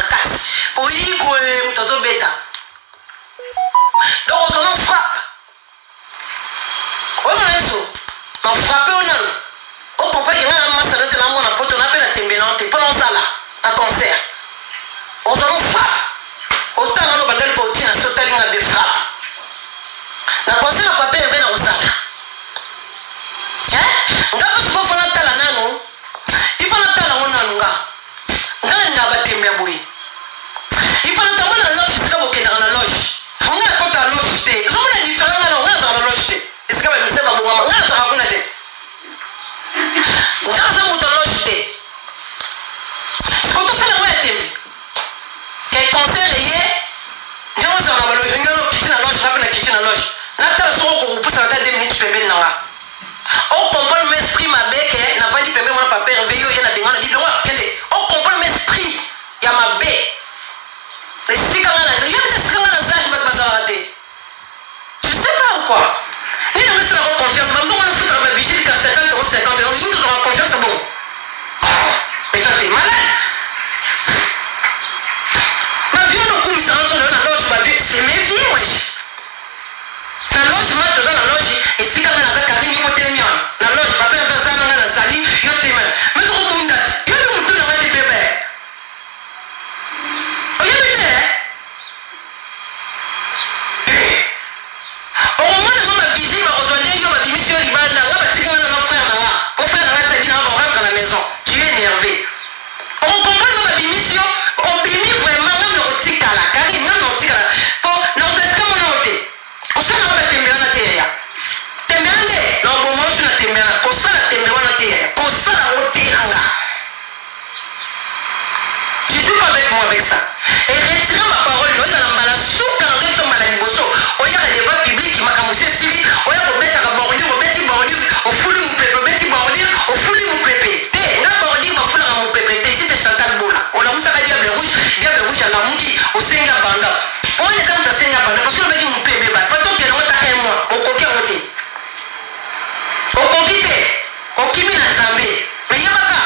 makasi pour y mutazo beta donc on frappe on a eso on frappe on a on comprend qu'il y a un massacre de la mort en pote on appelle la tembelante pendant ça là un concert on frappe autant on a bandel pour tina sotali nga be frappe na concert na papa vient na osala ngapo siko fona tala nano ifana tala ngona nga ngana batembe boy ifana tala na loge sika bokenda na loge on a kota loge te zo mona différent ngana ngana za loge te sika ba mise ba bonga ngana za kuna te ngana za muto loge te ko to sala moya tembe kay concert ye ndio za na loge ngano kitchen na loge na kitchen na loge na tala so ko pusa na 2 minutes pembe na nga on comprend l'esprit ma bec na vandi pembe mon papa réveillé il y a bengana bibi on comprend l'esprit ya ma bec les sikanga na il y a des sikanga na zahi bak bazarate je sais pas quoi ni ne me sera confiance ba bon on fout dans ma vigile qu'à 50 ou 50 euros nous aurons confiance bon mais quand t'es malade ma vie on comme ça on a loge ma vie c'est mes vies wesh na loge ma toujours na loge et sikanga na zakari ni côté na loge papa na zana na zali yo tema mais ko bundat yo ni mutu na ngati bebe o yo bite o mona mama vigile ba rejoindre yo ba dimission libanda nga ba tika na frère na nga o frère na ngati na ba rentre à la maison tu es énervé on comprend ba dimission o bimi vraiment nga no tika la kari nga no tika la po na usiska mona ote o sana ba tembea na teya tembende na bomo na tembea na kosala tembea na teya kosala otiranga tu joues pas avec moi avec ça et retire ma parole nous allons bala souka dans une femme à la liboso on y a des débats publics makamusi sili on y a bobeta ka bordi obeti bordi au fouli mon pepe obeti bordi au fouli mon pepe te na bordi ba foula mon pepe te ici c'est Chantal Bola on la musa ka diable rouge à la muki au senga banda on les a ta senga banda parce que le mec mon pepe ba fato que on ta un mois au coquin oti au coquite au kimi na Nzambe mais yabaka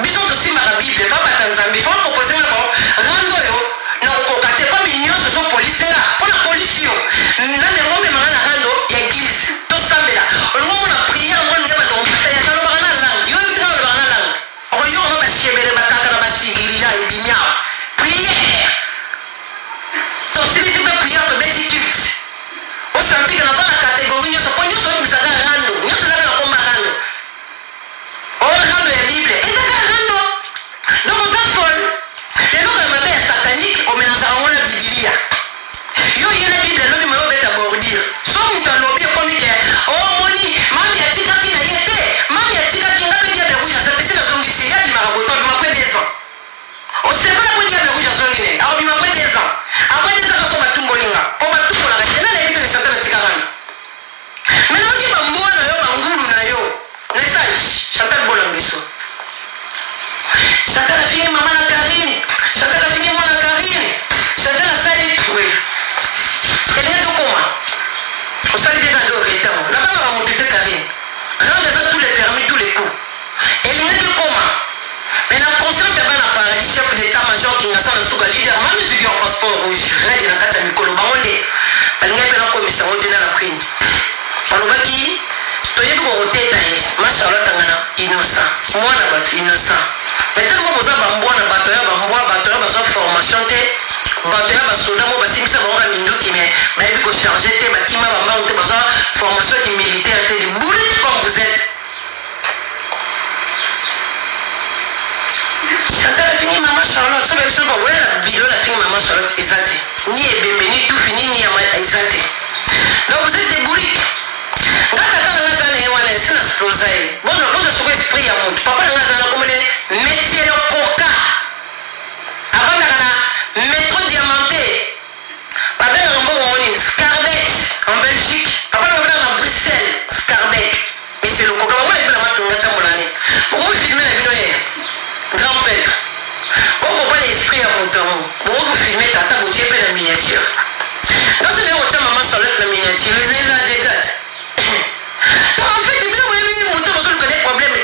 biso to simba la Bible to ba Nzambe faut proposer na bon rando yo na kokate comme union so police là pour la police yo na me ngombe mana rando ya église to sambela on mona prière on ngeba no ya talo bana langue yo mtra bana langue o yo no ba shebele ba kaka na ba sigiri ya ibinya prière to sili be prière to beti culte o senti que na fa la catégorie yo so ponyo so bisaka rando yo so la ko marando o rando ya Bible ezaka rando donc on s'en folle et donc on m'a satanique au mélange à la Biblia yo y a la Bible là me obeta bordir so mutalobi comme que oh moni mami atika kina yete mami atika kinga pe dia de rouge ça c'est la zone ici ya di maraboto ma près des ans on sait pas pour dia de rouge zone ni alors bi ma près des ans après des ans so matumbo linga o batumbo la kena na ebite chanter na tika rano mais non di bambo na yo bangulu na yo message Chantal Bolangiso Chantal a fini maman la Karine Chantal a fini moi la Karine Chantal a sali oui elle est de comment on sali bien dans le rétant là-bas on va monter Karine rendre ça tous les permis tous les coups elle est de comment mais la conscience c'est pas la paradis chef d'état-major qui n'a pas le leader même si il y a un passeport rouge là il y a un kata mikolo bangonde elle n'y a pas la commission on dit la queen balobaki toyebi kokoteta ye mashallah tangana innocent mwana bato innocent mais tellement boza bambwana bato ya bambwa bato ya bazwa formation te bato ya basoda mo basimbisa bango ka minduki mais bayebi kocharge te bakima bambangu te bazwa formation ki militaire te boulette comme vous êtes Chantal a fini maman Charlotte so bayebi so bawela la bilo la fini maman Charlotte eza te ni ebembe ni tout fini ni yama eza te donc vous êtes des bourriques ngata tala ngazana ewana sina sprozae bozo soko esprit ya mutu papa ngazana komole monsieur le coca avant na métro diamanté papa ngombo woni Scarbeck en Belgique papa na Bruxelles Scarbeck monsieur le coca moi ebela matunga tambolane on filmer la bino ye grand prêtre on comprend l'esprit ya mutu on filmer tata botie pe la miniature dans ce néo tama maman Charlotte la miniature les a des gâtes non, en fait, il y a des problèmes. En fait, en fait, il y a des problèmes.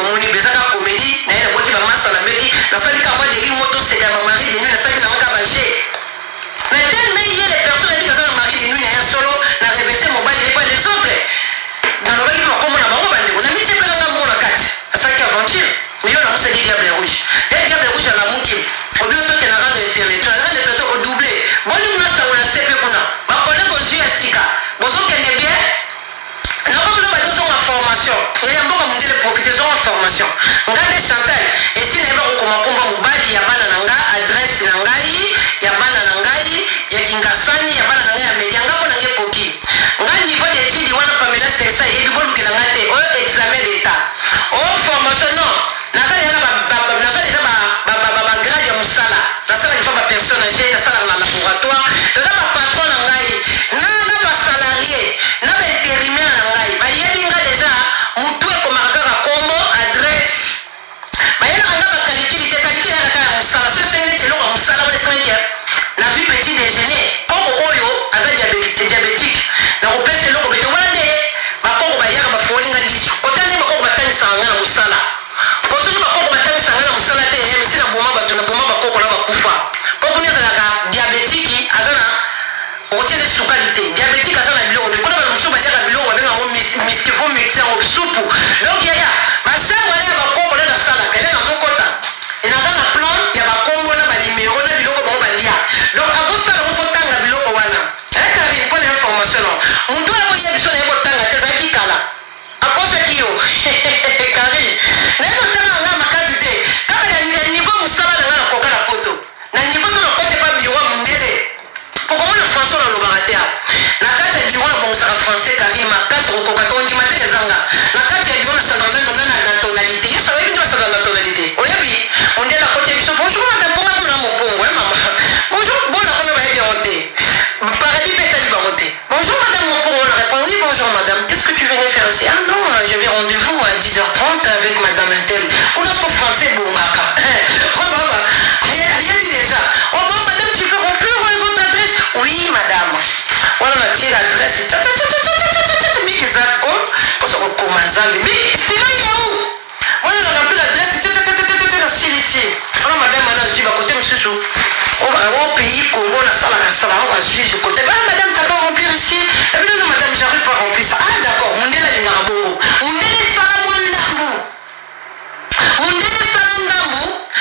bomoni bezaka comédie na yele boti ba masa na beki na sali ka moi de li moto c'est ka mari de nuit na sali na maka ba jé mais tellement il y a les personnes qui sont mari de nuit na solo na reverser mobile et pas les autres dans le bail comme na bango bande na miche pela na mona kati ça qui aventure mais yo na musa di diable rouge et diable rouge na muki au lieu de que na rendre intellectuel na rendre toto au doublé bon nous na sa na CP kuna ba collègue aux yeux sika bozo kende bien na ko ba dozo ma formation et ya mboko mundele profiter zo formation ngande Chantal et si na ba ko makomba mobali ya bana nanga adresse na ngai ya bana na ngai ya kingasani ya bana na ngai ya media ngapo na ngepoki ngani niveau d'étude wana Pamela Sesa et bi bolu kelanga te o examen d'état o formation non na sala ya na sala déjà ba grade ya musala na sala il faut ba personne âgée na sala na laboratoire de la patron na ngai na ba salarié na ba intérimaire na ngai ba yebi nga déjà mutu e ko maraka kombo adresse ba yela nga ba qualité ya ka musala so sengene telo ko musala wala sengene na vu petit déjeuner koko oyo aza diabétique na ko pese loko bete wala de ba koko ba yaka ba folinga lisu kotane ba koko batangisa nga na musala poso ba koko batangisa nga na musala te yemi sina boma ba tuna boma ba koko na ba kufa koko neza ka diabétique azana otele sukalite diabétique azana biloko ko na ba musuba yaka biloko ba benga mo miskifo mixer au soupe donc ya ba sangwa ya ba koko na sala kele na sokota ina na plan ya ba kongo na ba numéro na biloko ba lia donc avant ça on faut tanga biloko wana Karine pour l'information muntu abo yebiso na yebo tanga tezaki kala akose kiyo Karine na yebo tanga nga makasi te kaka ya niveau musala na nga koka na poto na niveau so na kote pa biwa mundele pour comment le français na lobaratea na kati ya biwa na bongsa français Karine makasi kokoka to ndima te ezanga na kati ya biwa na changement na tonalité yeso yebi na changement na tonalité oyebi ondela kote biso bonjour madame bonga kuna mopongo maman bonjour bona kuna ba yebi onte paradis pétali baroté bonjour madame mopongo on répond oui bonjour madame qu'est-ce que tu venais faire ici ah non j'avais rendez-vous à 10h30 avec madame Intel on a son français bongaka il déjà oh bon madame tu peux remplir votre adresse oui madame voilà la tire adresse big zako parce qu'on commence à big c'est là il est où voilà la remplir l'adresse ici voilà madame ana zui ba côté monsieur au pays Congo na sala on va suivre côté ah madame t'as pas remplir ici et puis non madame j'arrive pas à remplir ça ah d'accord mundela lingara bongo mundele sala mwandambu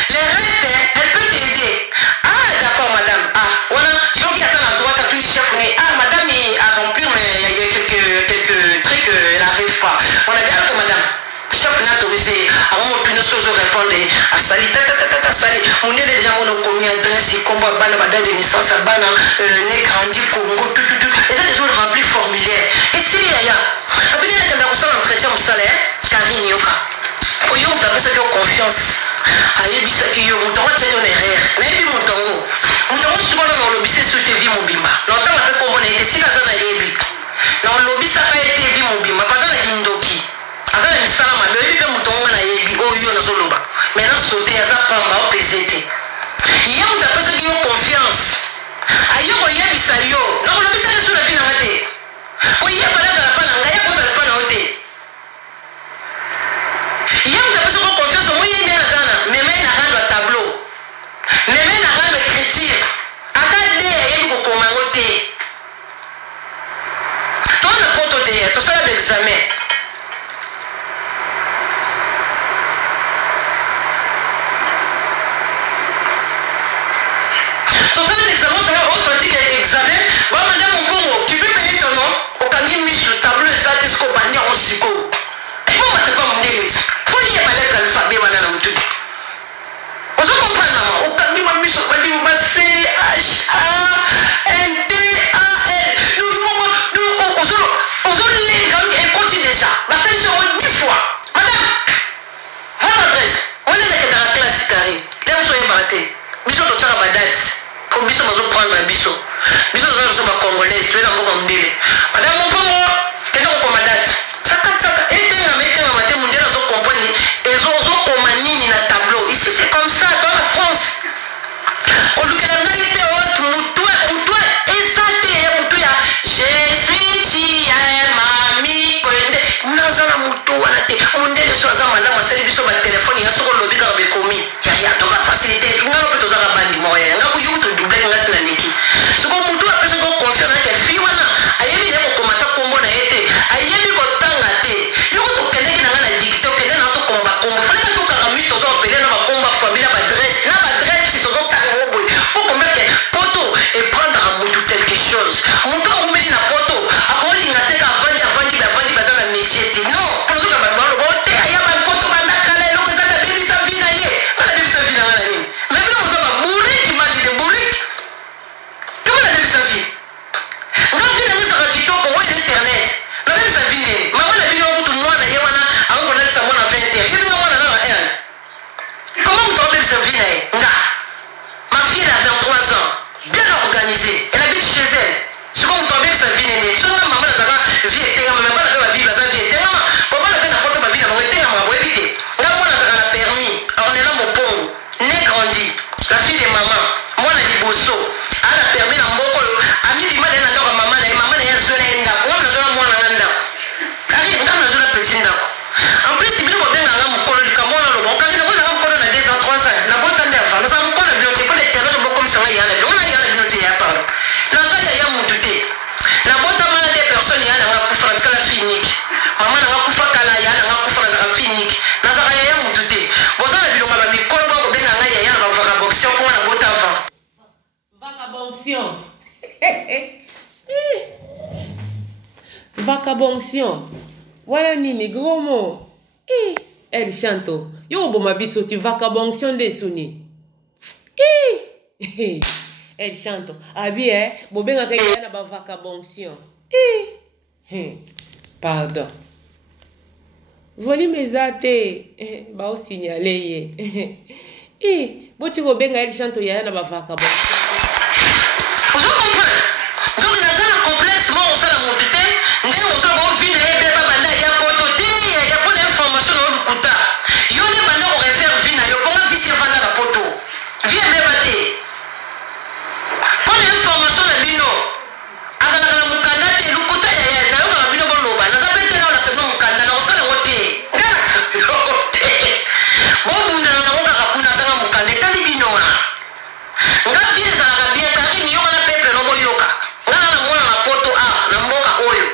le reste elle peut t'aider ah d'accord madame ah voilà soki ata na droite tout chef né ah madame a remplir mais il y a quelques trucs elle arrive pas on a dit ah madame chef n'a autorisé avant mon pino sozo répondre à sali sali on est déjà mon combien adresse comme bana date de naissance bana né grandi Congo tout et ça les autres rempli formulaire et si il y a après il y a un entretien au salaire Karine yoka oyo mtapesa kwa confiance ayebisa ki yo mutongo tshelo na erreur na yebi mutongo subana na lobisa sur TV mobimba na otanga pe kombo na ete sika za na yebi na lobisa ka ete TV mobimba paza na kindoki azana misala mabe yebi pe mutongo na yebi oyo na zoloba maintenant sauter aza pamba o pesete ye mutapesa ki yo confiance ayo ko yebisa yo na lobisa ke sur la vie na ngate o ye fala za pa na ngaya ko za pa na ote ye mutapesa ko confiance mo ye ndena zana meme na rendre tableau meme na rendre écriture akade yebi ko komango te to na poto te to sala d'examen to sala d'examen ça va sortir examen ba madame Mpongo tu peux payer ton nom au kangi misu tableau ça te sko banya osiko ko mate pa mundele faut y aller à l'alphabet wana na mtu ozo comprendre maman au kangi ma misu ba di ba C H A N T A L nous ozo les kangi et continue déjà ba ça sur 10 fois madame votre adresse on est dans la classe carré là vous soyez baraté biso to tsaka ba date ko biso mazo prendre biso zo ba congolais tu na mboko mbele madame Mpongo kenda ko ma date tsaka etenga mate mundela zo comprendre zo koma nini na tableau ici c'est comme ça dans la France on lui la ngalité mutu ezate mutu ya je suis ti ya mami ko ende unazana mutu wana te mundele biso aza malamu asali biso batelefone ya soko lobi kaka bekomi ya toka facilité ngana mpe tozaka bandi moko ya nga kuyoku toduble ngasi na niki soko mutu apesa ko confiance nake fi wana ayebi ne kokomata kombo na ye te ayebi kotanga te yoko tokendeki na nga na dicté okende na tokoma bakombo faleka tokaka misi tozopele na bakombo famille na badresse si tozotanga ngo boye po kombeke poto eprendre a mutu quelque chose mutu akumeli na poto akolinga te ka avandi baza na métier te non pozoka bato baloba ote aya bapoto bandakala eloko eza na bebisa vi na ye kana bebisa vi na nga na nini mais vile moza baburiki bandi de buriki kama na bebisa vi nga vi na ngesaka kitoko oyo internet na bebisa vi nini mama na bino wakutu mwana ye wana akokolalisa mwana 20 heures yebinga mwana na 1 comment mutu akobebisa vi na ye nga ma fille elle a 23 ans bien organisée elle habite chez elle ce qu'on tombe sa vie nene so na mama na zaka vie etenga mama bana ba vie baza vie etenga ma papa na pena poto ba vie na mo etenga ma bo ebite nga mwana zaka na permis on est là mon pont né grandi la fille de maman mwana liboso ana permis na mboko ami bima na ndako mama na ya zola enda ngam na zola mwana nganda kari ngam na zola petit ndako en plus si bilo benga nga mukolo likamona lo bokangi na bona mukolo na 2 ans 3 ans na botande avant na sa mukolo bilo te pole telo to bokom sanga yana bilo na yana bilo te ya parle na ça ya mutu te na bota mana des personnes yana nga kufa na la finique mama na nga kufa kala yana nga kufa na za finique na za ya mutu te boza na bilo ngaba mikolo ba ko benga nga yana ba vagabonction pour na bota avant vagabonction vagabonction voilà nini gros mot elle chante yo boma biso tu vagabonction de suni elle chante abi bobenga ka yana ba vagabonction pardon volume ezate ba o signaler ye boti ko benga elle chante yana ba vagabonction vous comprenez donc la zone complexe moi on sala mon putain ndé on sala bon vie na beba banda ya poto te ya pour information na lukuta yo ne banda ko refaire vie na yo comment vie se vanda na poto vie beba te pour information na bino azala kana mukanda te lukuta ya na yo kana bino boloba na zape te na sema mukanda na osala ngote ngala ngote bo bunda na ngoka kapuna sanga mukanda etali bino nga vie za ka bien kari ni yo kana peuple no boyoka nga na mwana na poto na mboka oyo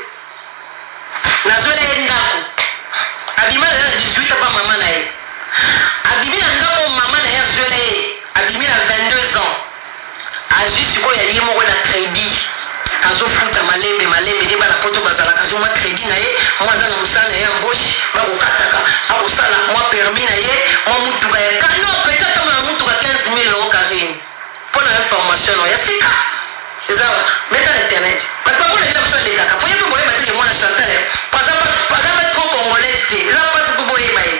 na zole ndako abima na 18 pa mama na ye abimi na ndako mama na ye zole abimi na 22 ans ajusi ko ya ye moko na crédit azofuta malembe de bana poto bazalaka azoma crédit na ye mwaza na musala ya mboshi bakokataka akosala mwa permis na ye mwa mutuka ya kano peta tama na mutuka 15 000 euros carré pour la information ya sika eza beta na internet bato bakona bila biso lekaka po ye mpe boyeba te le mwana chantal pas trop congolaise te eza mpasi mpo boyeba ye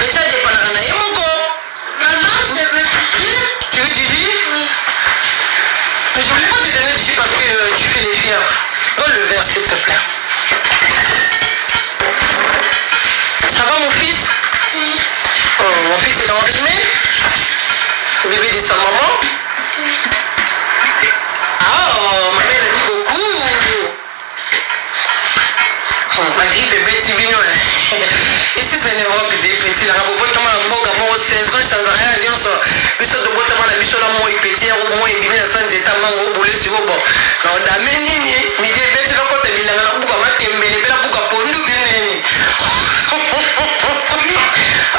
déjà depanaka na ye moko tu veux du jus? Mais je voulais pas te donner du jus parce que tu fais les fièvres. Donne le verre s'il te plaît. Ça va mon fils? Oh, mon fils il est enrhumé. Le bébé de sa maman. Oh, ma mère a dit beaucoup. Ma grippe est bête, ici c'est une Europe des petits. La rabote ma mboga mo saison chanza rien nyonso. Biso de bota na biso la mo petit ou mo ebimi na sanze ta mango bole siko bo. Na dame nini mi de beti na kota bilanga na buka matembele bela buka pondu bineni.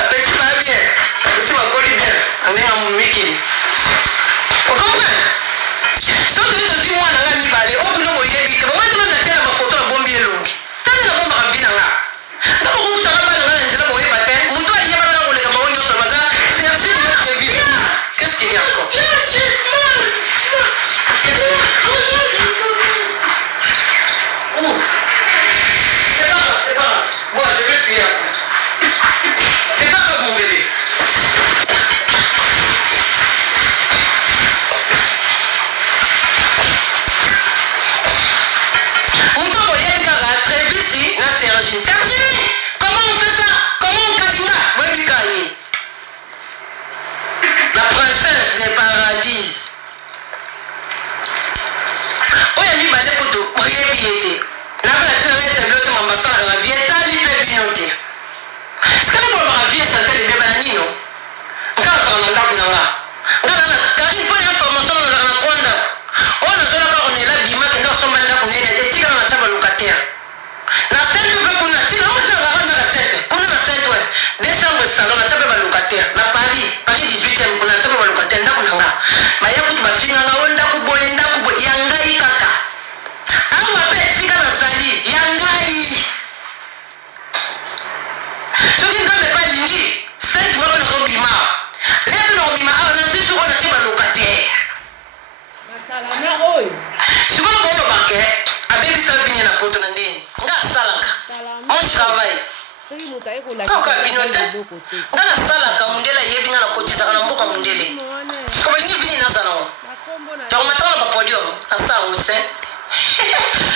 Petit pas bien. Petit va coller bien. On est en mikili. Vous comprenez? So de tozi mwana nga mi bale o buno mo yebi te. Moi tuna na tia na photo na bombi elongi. Tani na bomba ka vina nga. Ndako kutaka bana nga nzela boye bate. Muto ali yaba na koleka ba onyo so baza. Sergi de notre vision. Qu'est-ce qu'il y a encore? Qu'est-ce qu'il y a? C'est pas grave. Moi je vais suivre. C'est pas grave mon bébé. Sergi, comment on fait ça? Comment on kalinga? La princesse des paradis. Oya mi bale kutu, oye biete. Na bala tina lese blote mambasala na vieta lipe bino azali ya ngai soki nzambe epa alingi 5 mois mpe nazobima le mpe nakobima awa nazwi sikoyo natie balocataire sikoyo koloba ke abebisa vini na poto na ndeni nga asalaka mon travail toka bino te nga nasalaka mundele ayebi nga nakotizaka na mboka mundele siko balingi vini naza nango donc matanga na bapodium nasala ngo se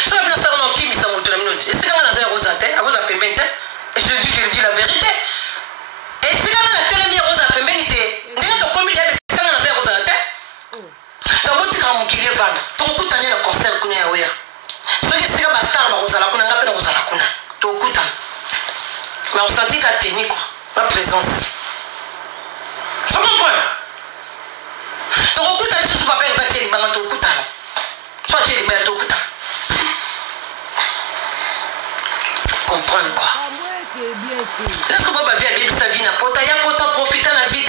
so abi nasala na okimisa moto na minoti esika nga naza ya koza te akoza pembeni te je dis la vérité esika nga natelemi ya koza pembeni te ndenge tokombi deyabe esika nga naza ya kozala te donc botikaka mokili evanda tokokutani na concert kuna ya wera soki esika bastar bakozala kuna nga mpe nakozala kuna tokokutana mais on sentit qu'à tenir quoi, la présence. Tu comprends? Donc au coup t'as laissé ce papier va tirer pendant ton coup t'as. Soit tirer ben ton coup t'as. Comprendre quoi? Laisse moi ba vie à sa vie na pota ya pota profiter na vie.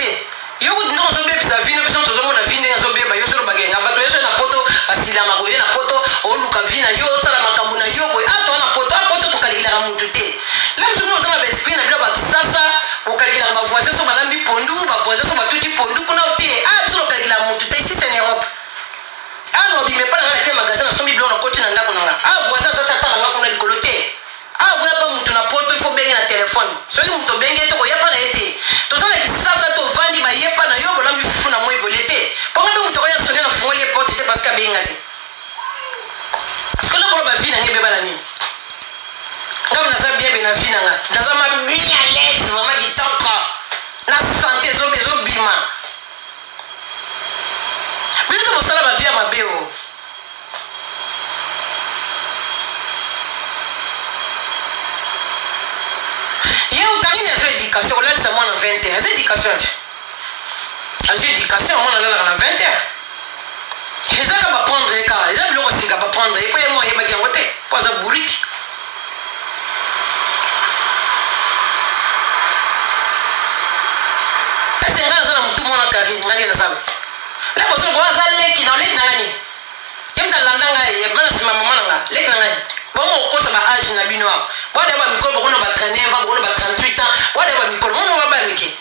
Yo non zo bébé sa vie na besoin de na vie na zo bébé yo zo bagenga ba to na poto asila magoye na poto o luka vie na yo sala makambu na yo boy ato na poto to kalikira mutu te. Là nous sommes dans l'esprit na bila ba kisasa okalikira ba voisin so malambi pondu ba voisin so matuti pondu kuna otie so okalikira mutu te ici c'est en Europe. Ah non bime pas na magasin na sombi blanc na koti na ndako na voisin ça tata na ngako na likolote. Voilà pas mutu na poto il faut benga na téléphone. Soki mutu benga to ko ya pa na ete. To ça na kisasa to vandi ba yepa na yo bolambi fufu na moi bolete. Pourquoi pas mutu ko ya sonner na fungoli les portes parce que benga te. Parce que là pour ba vie na ngebe bala nini. Comme naza bien na vie nanga naza ma bien à l'aise vraiment kitoko na santé zo bima bino to sala ba vie mabe o yo kanine zo éducation là c'est moi na 20 ans c'est éducation j'ai éducation moi na 20 ans ezaka ba prendre ka ezaka biloko sika ba prendre et puis moi yeba kiangote pas za buriki. La personne qui va aller qui dans les nangani. Yem ta landanga e mana sima mama nanga. Lek nangani. Bon mo ko sa ba âge na bino. Wa de ba mikolo ko no ba 39 va ko no ba 38 ans. Wa de ba mikolo mo no ba miki.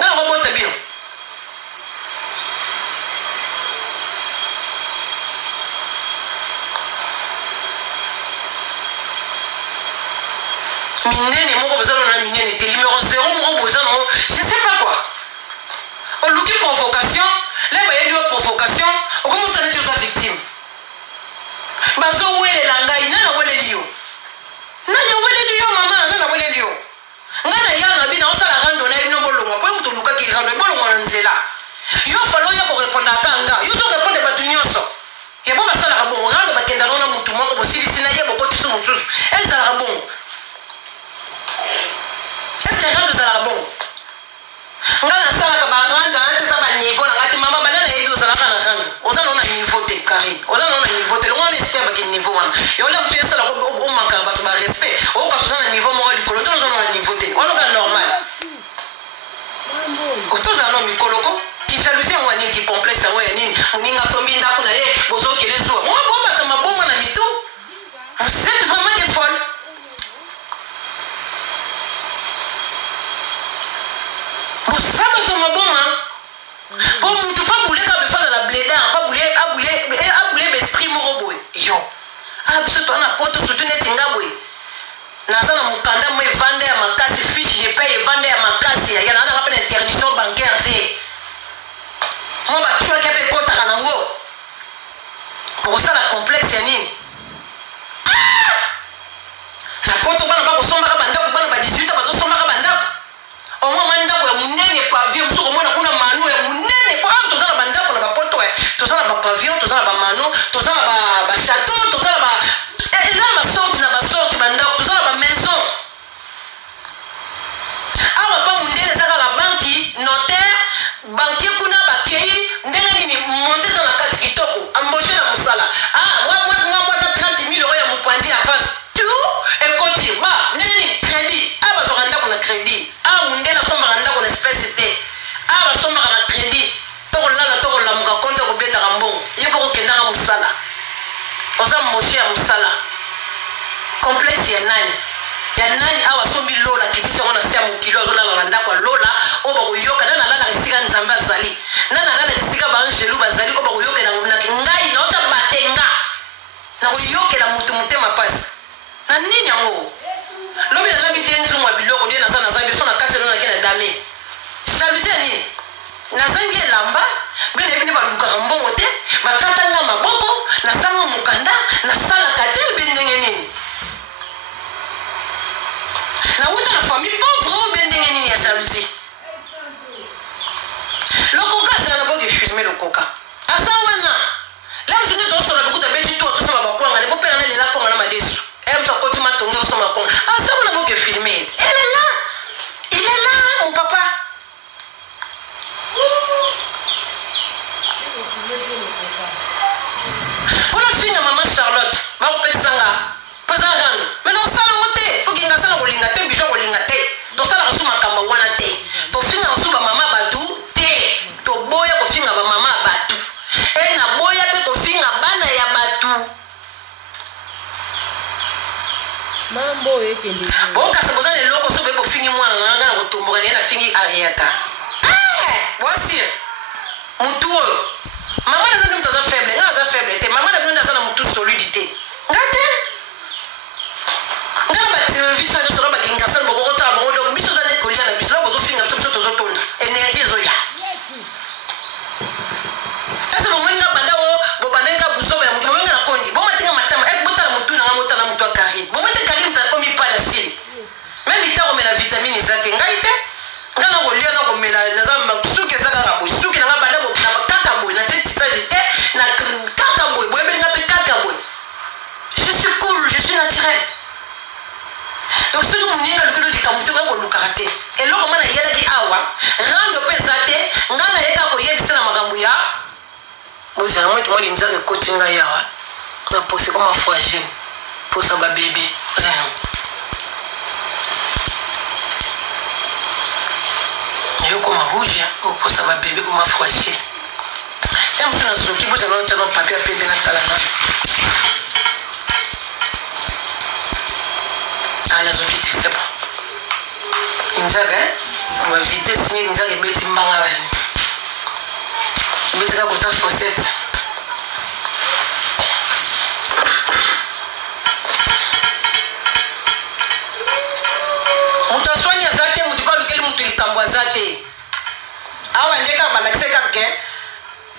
Na ko bota bino. Minene mo ko besoin na minene te numéro 0 mo ko besoin no. Je sais pas quoi. On look provocation, là il y a une provocation, on commence à être aux victimes. Bazo wele langai na wele liyo. Na wele liyo mama, na wele liyo. Ngana ya na bina osala rando na ino bolongo, po mutu luka ki rando bolongo na nzela. Yo falo ya ko répondre kanga, yo zo répondre batu nyonso. Ya bo basala rabon, rando bakenda na mutu moko bosili sina ye boko tiso mutu. Ezala rabon. Est-ce que rando zala rabon? Ngana sala ka baranga na tesa ba niveau na ngati mama banana yebi osala kana rando ozana na niveau te Karim ozana na niveau te ngone espère ba ki niveau wana yo la mtu yesala ko manka ba to ba respect o ka sona niveau mo likolo to ozana na niveau te wana ka normal o to zana mikolo ko ki jalousie ngwa nini ki complexe ngwa ya nini uninga sombi ndako na ye bozo kelezo mo bo ba ta mabongo na mitu vous êtes vraiment des folles. Vous savez ton bon hein? Pour nous tout pas bouler quand me fasse la bléda, pas bouler l'esprit moroboy. Yo. Ah parce que toi na poto soutenir tingabwe. Na sana mukanda moi vendre ya makasi fiche je paye vendre ya makasi ya na pas d'interdiction bancaire té. Moi ba tu ka pe kota kanango. Pour ça la complexe ya nini? Na poto bana ba ko somba banda ko bana ba 18 ba zo somba banda. Au moins mandako ya munene pavillon musuko mona kuna manu ya munene kwa to zana bandako na bapoto to zana ba pavillon to zana ba manu to zana ba château to zana ba ezana ba sorte na ba sorte bandako to zana ba maison awa pa mundele saka la banki notaire banquier kuna ba kei ndenge ni monter dans la carte kitoko embaucher na musala moi 30 000 € ya mupanzi avance tout et continue ba ndenge crédit aba zo randa kuna crédit mundela somba randa kuna espèce te aba somba na crédit to la muka konta ko benda ngambongo yebo ko kenda complexe ya nani awa sombi lola kitisi on a sia mokilo zo la landa kwa lola o ba koyoka na la risika nzamba azali na la risika ba angelu bazali o ba koyoka na ngai na ota batenga na koyoka na mutu mutema pasi na nini yango lobi na labi denzu mwa biloko de na sana zabi so na kati na kina dame jalousie ni na zangi lamba bene bene ba luka mbongo te ba katanga maboko na sanga mukanda na sala katel bendenge nini na wuta na famille pauvre bendenge nini ya jalousie le coca c'est un bon de filmer le coca asa wana la msune to so na bikuta beti to so ma bakwanga le popela na lela konga na madesu elle so ko tuma tonga so ma konga asa wana bon de filmer il est là mon papa pour la fille maman Charlotte ba ko pesanga pazarano mais non sala ngote pour kinga sala kolinga te bijo kolinga te to sala ko suma kamba wana te to finga so ba mama batu te to boya ko finga ba mama batu e na boya pe to finga bana ya batu mambo yekende boka se bozana loko so be ko fingi mwana nganga na kotomboka na fingi ariata voici mutuo mama na nini mtoza faible ngaza faible te mama na nini ndazana mutu solidité ngate ngala ba television na solo ba kinga sana bo ko ta bo do biso za net ko liana biso bo zo finga biso to zo tonda energie zo ya asa bo mwenga banda bo banda ka buso ba mwenga mwenga na kondi bo matinga matama ek botala mutu na mota na mutu akari bo mete kari mta komi pa la sili même itako mena vitamine zate ngaite ngana ko liana ko mena na za maksuke za ka bo suke na banda bo na kaka bo na titi sa jete na kaka bo bo be ngape kaka bo je suis cool je suis naturel donc ce que mon ninga le kilo di kamuto ko lukate et loko mana yela ki awa rando pesate ngana yeka ko yebisa na makambo ya moi j'ai vraiment moi linza ke coaching ya wa na poser comme fragile pour ça ba bébé yo comme rouge pour ça ba bébé comme fragile j'aime ça sur qui vous avez un papier à bébé na talana à la zone c'est bon inzaga on va vite signer inzaga beti mbanga bani beti ka kota fossette muta soigner zate mutu pa lequel mutu likambo zate awa ndeka balakse kapke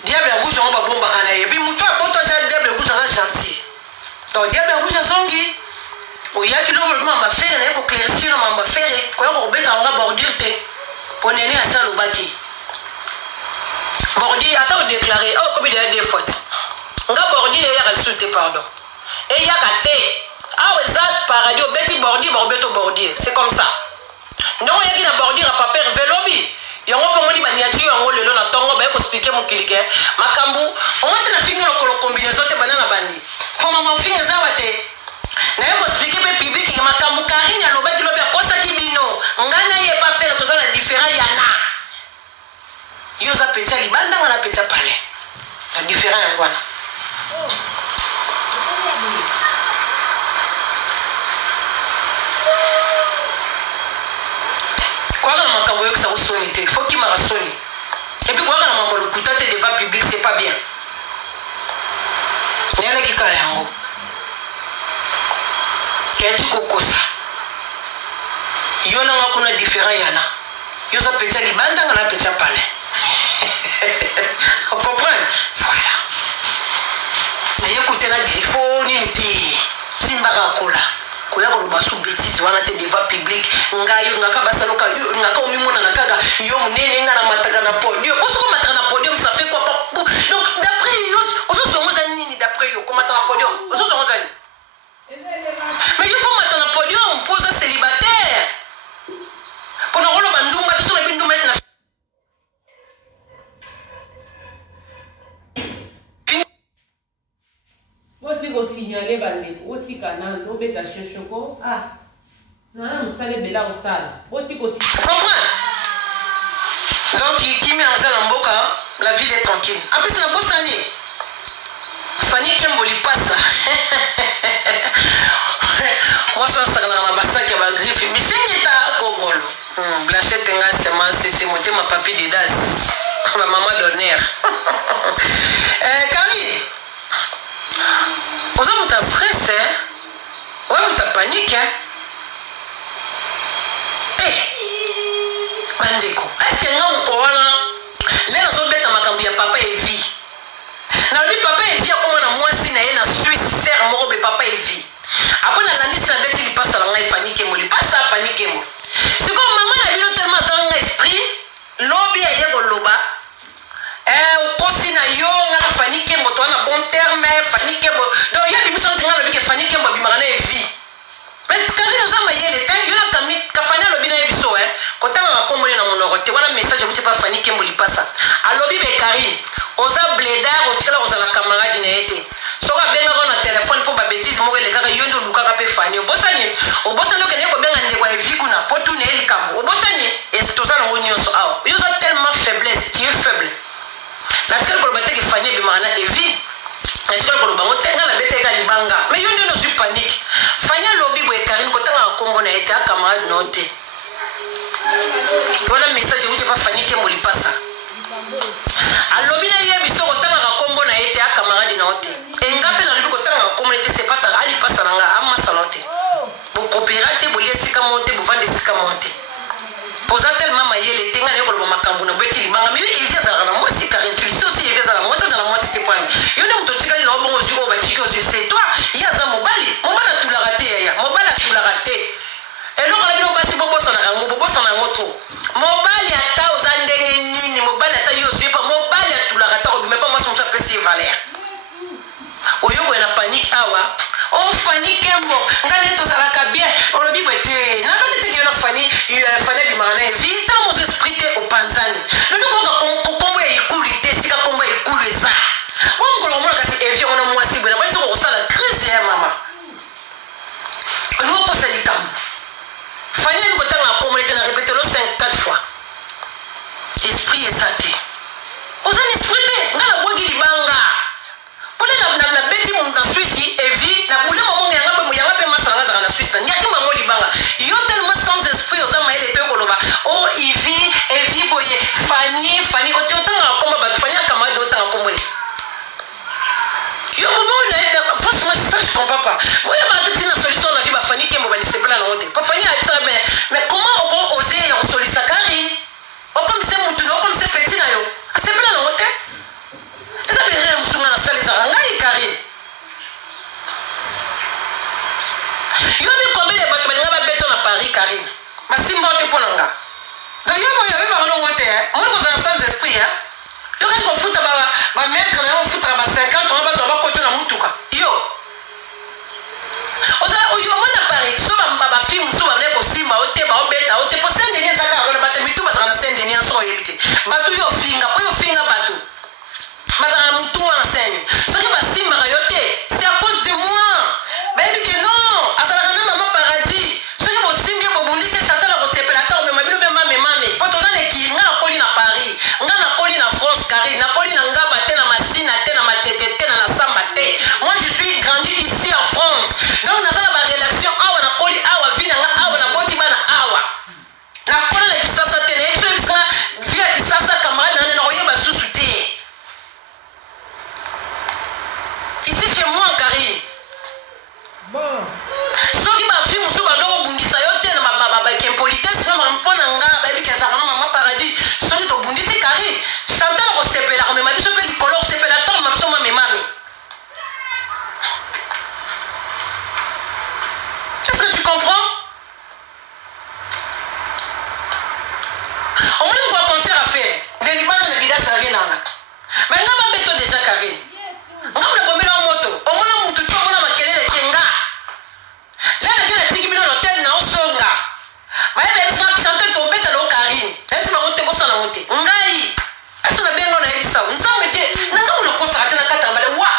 diable rouge on va bomba kana et puis mutu apoto ja diable rouge ça gentil donc diable rouge songi oyaki lobo mamba fere na ko claircir mamba fere ko ko beta nga bordure te ponene asa lobaki bordure ata o déclarer oh comme il y a des fautes nga bordure ya kalsute pardon et ya kate ah usage paradis beti bordure borbeto bordure c'est comme ça non yaki na bordure à papier velobi yango pe moni baniati yango lelo na tongo ba ko expliquer mo kilike makambu o mate na finga ko combinaison te banana bandi ko mama finga za bate na yako expliquer pe public ki makambu karine alobaki lobi akosa kibino ngana ye pas faire tout ça la différent yana yo za peta libanda ngana peta pale la différent ya wana kwa na makambu yo kisa usoni te faut ki mara soni et puis kwa na mambo lokuta te débat public c'est pas bien nele ki kala yango keti kokosa yo na ngakuna différent yana yo za peta libanda ngana peta pale on comprend voilà na yekuta na grifoni nti simbaka kola koya ko basu bêtise wana te débat public ngayo ngaka basaloka ngaka omimona na kaka yo munene ngana mataka na podium oso ko mataka na podium ça fait quoi donc d'après yo oso songoza nini d'après yo ko mataka na podium oso songoza nini mais il faut maintenant un podium pour un célibataire pour nous rôle bandumba tout sur les bindou mettre Woti go signaler bande woti kana do beta chochoko ah nana musale bela osala woti go comprendre donc qui met en salle en boca la ville est tranquille en plus la bosse année Fanny Kemboli passe Moi, je suis dans la basse qui va griffer. Mais c'est un congolo. Blanchette nga semence, c'est monté ma papy de das. Ma maman d'honneur. Camille, vous avez un stress, hein? Vous avez une panique, hein? Bandeko, est-ce que nous, corona, les gens ont bêta ma cambia papa et vie. Na lui papa et vie, comme on a moins si na Suisse, serre moro, papa et vie. Après, la landis, la bête, il passe à la Fanny Kemo, il passe à Fanny Kemo. C'est comme maman a vu tellement dans l'esprit, lobby a yego loba. Au cosina yo, on a Fanny Kemo, toi, on a bon terme, Fanny Kemo. Donc, il y a des missions qui ont le Fanny Kemo, bimarana et vie. Mais quand nous avons maillé les temps, il y a un Fanny à l'objet biso, hein. Quand on a combolé dans mon orote, voilà un message, je ne sais pas Fanny Kemo, il passe. À l'objet Karine, on a blédard, on a la camarade d'inété. Soka benga on a téléphone pour ba bêtise mo le kaka yondo lukaka pe fani obosani que neko benga ndeko ya viku na potu na eli kambo obosani et c'est tout ça na nyonso awa yo za tellement faiblesse tu es faible la seule ko bateke fani bi mana e vide et seule ko bango tenga la bete ga libanga mais yondo no su panique fani lobi boy Karine ko tanga kombo na eta camarade note voilà message où tu pas fani ke moli passa alobi na yebi so ko tanga kombo na eta camarade note engape na ribi kotanga communauté c'est pas ta ali passa nanga amma salote bo coopératé bo lesika monte bo vendre sika monte posa tellement mayele tenga ne ko lo makambu na beti libanga mi il vient ça na moi c'est Karine tu sais aussi il vient ça na moi ça dans la moi c'était point yo ne mto tikali na bongo ziko ba tiko c'est toi il y a ça mobali tout la raté ya mobali tout la raté et donc on a bien passé bobo sana ngoto mobali ata ozandenge nini mobali ata yo suis pas mobali tout la raté mais pas moi son ça peut Valère oyo na panique awa o Fanny Kembo ngane to salaka bien olobi bete na ba tete yo na Fanny bi mana vie ta mo esprit au panzani no ko kombo e kulite sika kombo e kuleza o ngolo mo kasi e vie ona mo asibu na ba so ko sala crise ya mama no ko salika Fanny ni ko tanga communauté na répéter le 5-4 fois esprit exaté ozani esprit ngala bogi libanga pole na beti mo na Suisse et vie na boule mo yanga pe masanga na Suisse na nyaki mo libanga yo tellement sans esprit oza maele te koloba oh Evi boye Fanny o tanga komba ba Fanny akama do tanga komboni yo bobo na franchement ça je comprends pas moya ba tete na solution na vie ba Fanny Kembo ba discipline na honte pas Fanny a dit ça mais comment on oser on solution Karine o comme c'est mutu no comme c'est petit na yo c'est plein na honte ça veut dire musunga na sali za ngai Karine yo mi combien de bato balinga ba beto na Paris Karine masimba te ponanga d'ailleurs moi yo ba no ngote moi ko za sans esprit hein yo kasi ko futa ba mettre na yo futa ba 50 on ba za ba kote na mutuka yo oza yo mona Paris so ba film so ba ne ko simba o te ba o beta o te po sende ni zaka ona ba te mitu ba za na sende ni so yebite batu yo finga batu mazana mutu na sende so ki ba simba ka yo te c'est à cause de moi baby que non asala na mama paradis so ki bo simbi bo bundi se chantal ko sepela ta o me mabilo be mame poto za ne ki nga na koli na Paris nga na koli na France Karine na koli na ngaba te na masina te na matete te na samba te moi je suis grandi ici en France donc na za ba relation awa na koli awa vina nga awa na boti bana awa na kola na kisasa te na ebiso ebisa via kisasa camarade na oyeba susu te ici chez moi Karine bon soki ba film so ba ndoko bundisa yo te na ba impolitesse na mpona nga ba ebi kesa na mama paradis soki to bundisi Karine chantal ko sepela ko mema biso pe di color sepela to ma biso mami est-ce que tu comprends au moins nous avons concert à faire des images de vida ça rien nana mais nga ba beto déjà Karine nga na bomela moto au moins mutu to mona makelele kenga là na kena tiki bino l'hôtel na osonga ba ebe bisa chanter to beta no Karine esi ba mote bosa na mote ngai aso na bengo na ebisa nzambe te nanga uno kosa atena kata bale wa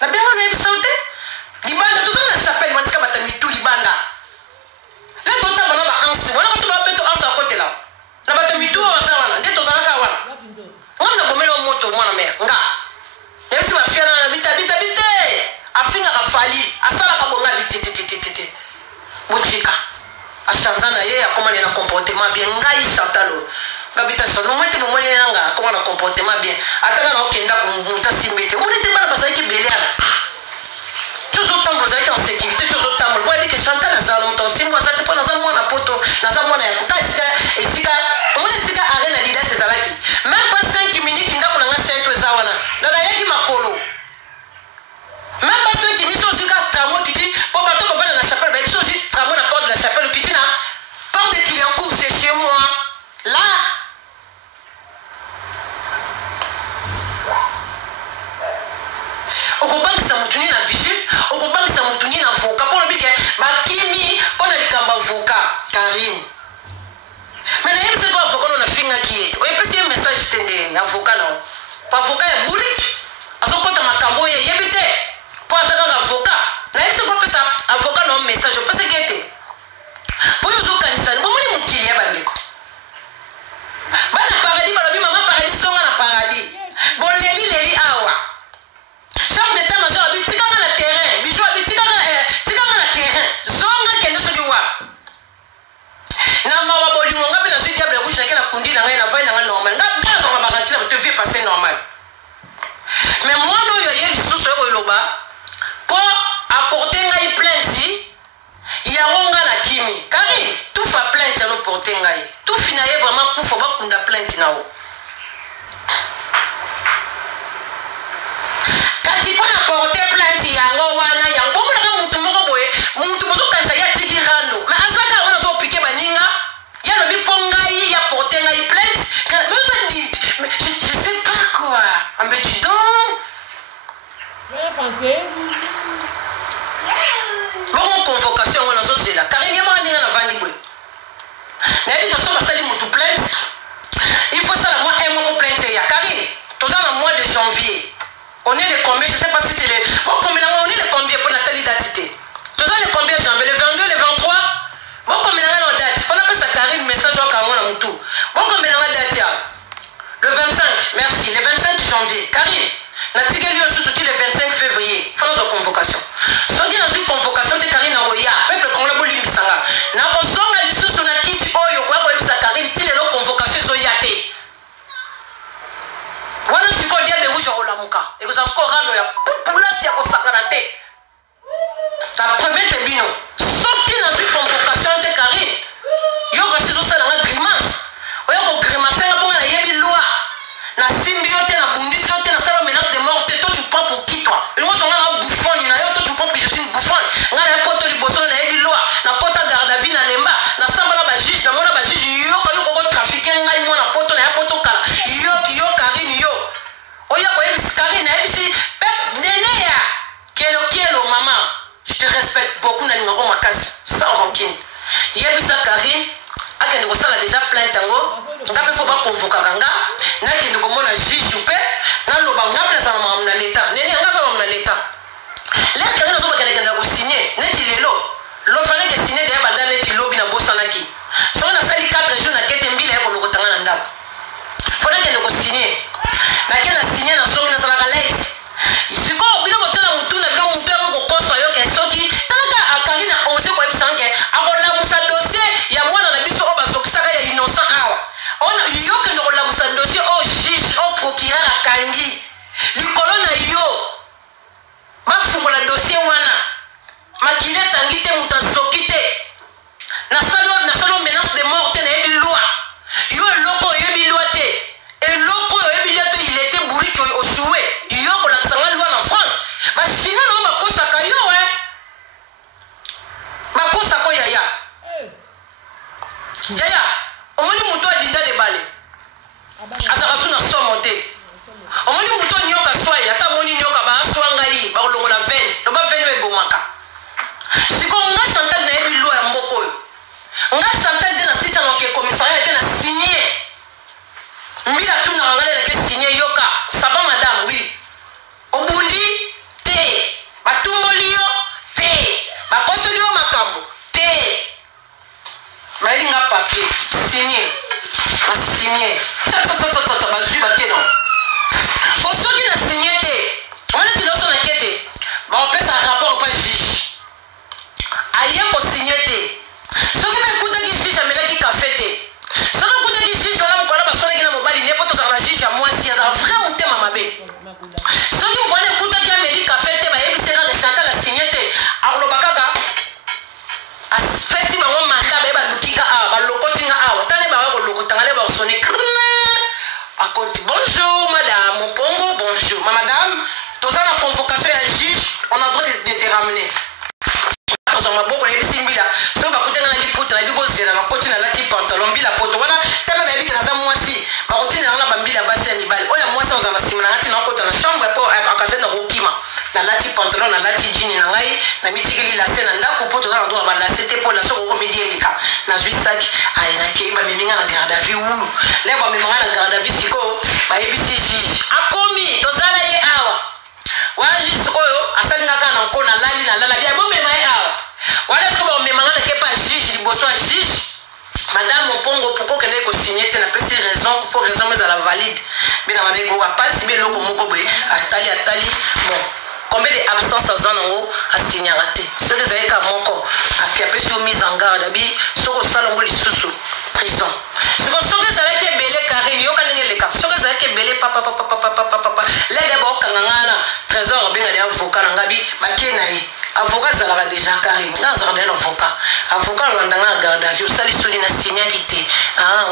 na bengo na ebisa te libanda to na chapelle matika batami tout libanda là to ta bana ba ansi wala ko so ba beto ansa kote la na batami tout wa sana nde to zaka wa ngam na bomela moto mwana mère nga esi ba fiana na bita afinga ka fali asala ka bonga bitete achanza na ye akomani na comportement bien ngai Chantalo kabita chanza mwete momoni yanga akomana na comportement bien ataka na okenda kumuta simbete omoni te bana bazaki beliana toujours tambo zaki en sécurité toujours tambo boy bi que Chantal na zalo muto simbo azate po na za mwana poto na za mwana ya kuta esika omoni esika arena dida sezalaki même pas 5 minutes ndako na nga sento ezawana na bayaki makolo même pas 5 minutes osika tramo kiti po bato bana na chapelle ba biso aussi tramo na porte de la chapelle kiti na porte de Clignancourt c'est chez moi là okobangisa mutuni na vigile okobangisa mutuni na avocat pour le bike bakimi pona likamba avocat Karine mais na yebisa ko avocat na finga kiete oyepesi ye message tendeni avocat na pa avocat ya burik azokota makambo ye yebite po azaka avocat na yebisa ko pesa avocat na message opesa kiete po yozo kanisa bomoni mukili ya bandeko bana paradis balobi mama paradis songa na paradis boleli leli awa chef d'état-major abi tikanga na terrain bijou abi tikanga na terrain zonga kende soki wa na mawa bolingo ngapi na zui diable rouge na kundi na ngai na vai na ngai normal ngapi zonga baranti na te vie passer normal mais moi no yo ye lisusu yo loba po apporter ngai plainte ya ngonga na kimi kari tout fa plainte ya no porter ngai tout finaye vraiment kufa bakunda plainte nao kasi pona porter plainte yango wana yango bomona mutu moko boye mutu mozo kanisa ya tiki rando mais azaka wana zo piquer baninga ya lobi pongai ya porter ngai plainte mais ça dit mais je sais pas quoi mais dis donc bon convocation wana zo zela Karine ma ninga na vandi boye na bi so basali mutu plainte il faut ça la moi un mois pour plainte ya Karine tous dans le mois de janvier. On est le combien, je ne sais pas si c'est le... Bon, combien on est le combien pour Nathalie d'identité. Tu sais le combien janvier, le 22, le 23. Bon, combien on a date. Il faut appeler ça Karine, message au Cameroun à Moutou. Bon, combien on a date. Le 25, merci, le 25 janvier. Karine, Nathalie lui aussi tout le 25 février. Il faut nos convocations. Si on a une convocation de Karine à Roya, peuple Congolais Bolim Bissanga. Na kozonga lisusu na kiti oyo kwa kwa bisa Karine tile lo convocation zo yate. Wana siko dia de rouge au lamuka et que ça se rando ya pupula si ya kosakana te ta première te bino soki na une convocation de Karine yo ka sizo sala nga grimace oya ko grimace nga ponga na yebi loi na symbiote na bundisi yote na sala menace de mort te toi tu prends pour qui toi et moi songa na bouffon na yo toi tu prends pour je suis une bouffon nga na poto liboso na yebi loi na kota garde à vue na lemba na samba na ba juge na mona ba juge yo ko trafiquer ngai mo na poto na ya poto kala yo Karine yo oya ko yebisi Karine na yebisi nene ya kelo maman je te respecte beaucoup na ningo makasi sans rancune yebisa Karine akende ko sala déjà plainte ngo ngape faut pas convoquer kanga na kende ko mona juge pe na loba ngape sa maman na l'état nene nga sa maman na l'état là Karine zo bakende kende ko signer neti lelo lo fallait que signer de banda neti lobi na bosanaki so na sali 4 jours na kete mbila ko lokotanga na ndako fallait kende ko signer na kena signer na songi na salaka laisse siko bino motela mutu na bino mutu ko kosa yo ke soki tanga Karine ose ko ebisange akola musa dossier ya mwana na biso o basokisaka ya innocent awa ona yo ke ndo kola musa dossier o juge o procureur akangi likolo na yo bafungola dossier wana makile tangi te muta soki te na salo menace de mort na ebi loi yo loko yebi loi te et loko yebi loi te il était bourri que au souhait yo ko la sanga loi en France ba chinois no ba kosa ka yo ba kosa ko yaya omoni muto adinda de bale azaka suna somo te omoni muto nyoka swai ata moni nyoka ba aswanga yi ba kolongola veine to ba veine ebomaka siko nga Chantal na ebi loi ya mboko yo nga Chantal de na sita no ke commissariat ke na signer mbila tuna ngale na ke signer yoka saba madame oui obundi te batumboli yo te bakosoli yo makambo te balinga papier signer ba signer ta bazui bate non osoki na signer te on est dans son enquête ba on peut ça rapport pas juge aye ko signer te soki ba na mitikeli la scène ndako poto za ndo ba la c'était pour la soko komedi emika na juisaki ai na ke ba miminga na garde à vue wu le ba miminga na garde à vue siko ba ebisi juge akomi tozala ye awa wa juge oyo asalinga kana nkona lali na lala bia bo mema ye awa wala siko ba miminga na ke pa juge liboso a juge madame Mpongo pourquoi qu'elle est signée tu n'as pas si raison faut raison mais à la valide bien à madame Mpongo pas si bien loko moko boy atali bon combien d'absences à zanango à signer raté ce que ça y est comme moko a qui a peu sur mise en garde abi ce que ça l'ongo les sous prison ce que ça y est belé Karine yo kanenge les cas ce que ça y est belé papa là d'abord kangana trésor bien à avocat ngabi bakena yi avocat zalaka déjà Karine na zalaka l'avocat avocat lwandanga garde à vue sali soli na signer kité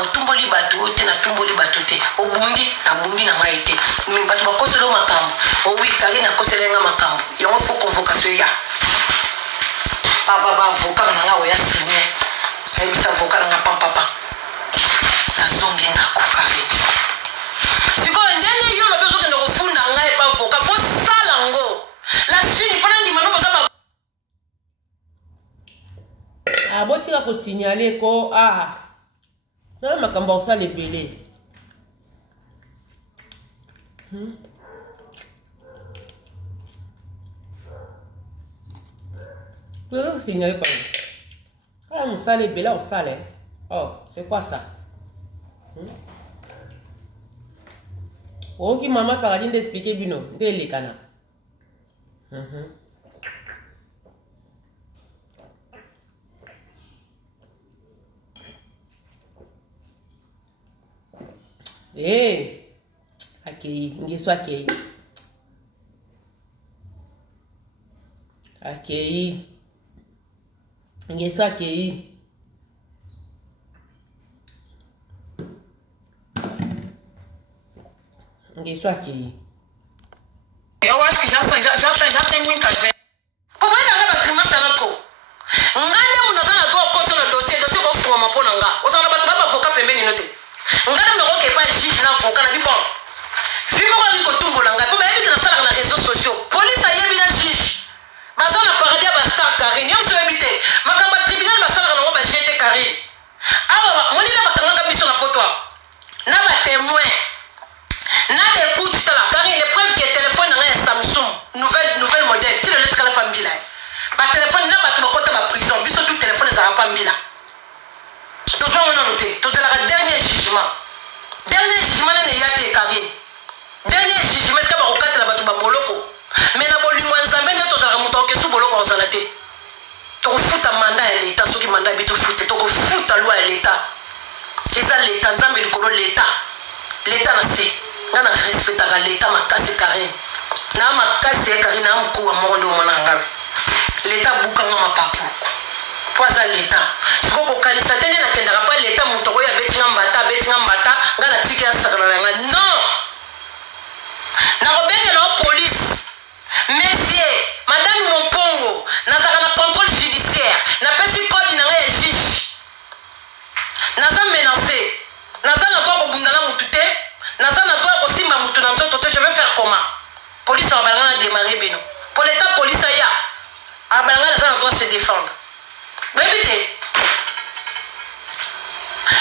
otumboli bato te na tumboli bato te obundi na bundi na maite mi bato bakoselo makambo o wi Karine akoselenga makambo yango fo convocation ya papa avocat na nga oya signer ebisa avocat na papa na zongi na ko Karine siko ndenge yo lobezo kende kofunda ngai pa avocat fo salango la chine pendant di mano bazaba abotika kosignaler ko na makambo osala ebele Pero signaler pas kala mosala ebele osala c'est quoi ça oki mama paradis nde expliquer bino nde elekana akei ngeso akei ngeso akei eu acho que já tem muita gente. Como ele não vai criar essa noite? Ngane munazana do koto na dossier ko fuma pona nga. Osana baba avocat pembeni note. Ngane mno ke pa juge na avocat na bibon. Fimo ko tumbola nga. Comme ebiti na sala na réseaux sociaux. Police a yebi na juge. Bazana paradis ba star Karine. Yom so ebite. Makamba tribunal ba sala na ba jeter Karine. Awa moni na bakanga biso na poto. Na ba témoin. Na écoute ça Karine les preuves que téléphone na Samsung nouvelle modèle. Tu le lettre kala pambila. Ba téléphone na ba kota ba prison. Biso tout téléphone za pambila. Toujours on a noté. Tout le dernier jugement. Dernier jugement na yate Karine. Dernier jugement est-ce que ba okata la batu ba boloko. Mais na bolingo nzambe nto za muto ke su boloko ozalate. To futa mandat ya l'état soki mandat bitu futa to ko futa loi ya l'état. Eza l'état nzambe likolo l'état. L'état na se. Nga na respectaka l'état makasi Karine. Na makasi Karine na mko wa mondo mona ngabe. L'état bukanga mapapu. Poza l'état. Siko kanisa tene na kendaka pa l'état mutoko ya betinga mbata nga na tiki ya sakana nga. Non. Na robenge la police. Messieurs, madame Mpongo, na zaka na contrôle judiciaire, na pesi code na nga juge. Na za menacé. Na za na to ko bundala mutute. Nazana doit aussi ma moutou dans notre je vais faire comment? Police a balanga démarrer bino. Pour l'état police aya. A balanga nazana doit se défendre. Bébité.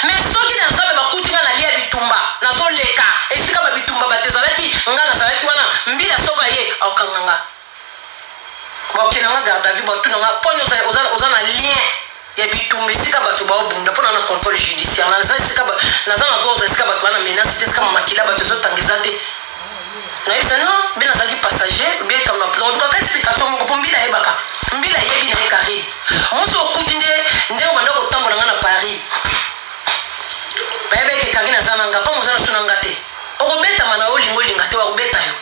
Mais ceux qui dans ça ba kutinga na lia bitumba, nazo leka. Et si ka ba bitumba batezalaki, nga na salaki wana mbila soba ye okanganga. Ba kinanga garde à vue ba tunanga ponyo ozana lien. Ya bitumbe sika batu ba obunda pona na contrôle judiciaire na sika ba na zana doza sika batu bana menace sika makila batu zo tangizate na yisa no bina saki passager bien comme na plan donc explication moko mbila ebaka mbila yebi na Karine moso okutinde ndeko banda ko tambola na Paris bebe ke Karine zana nga pa mozana sunanga te okobeta mana olingo lingate wa obeta yo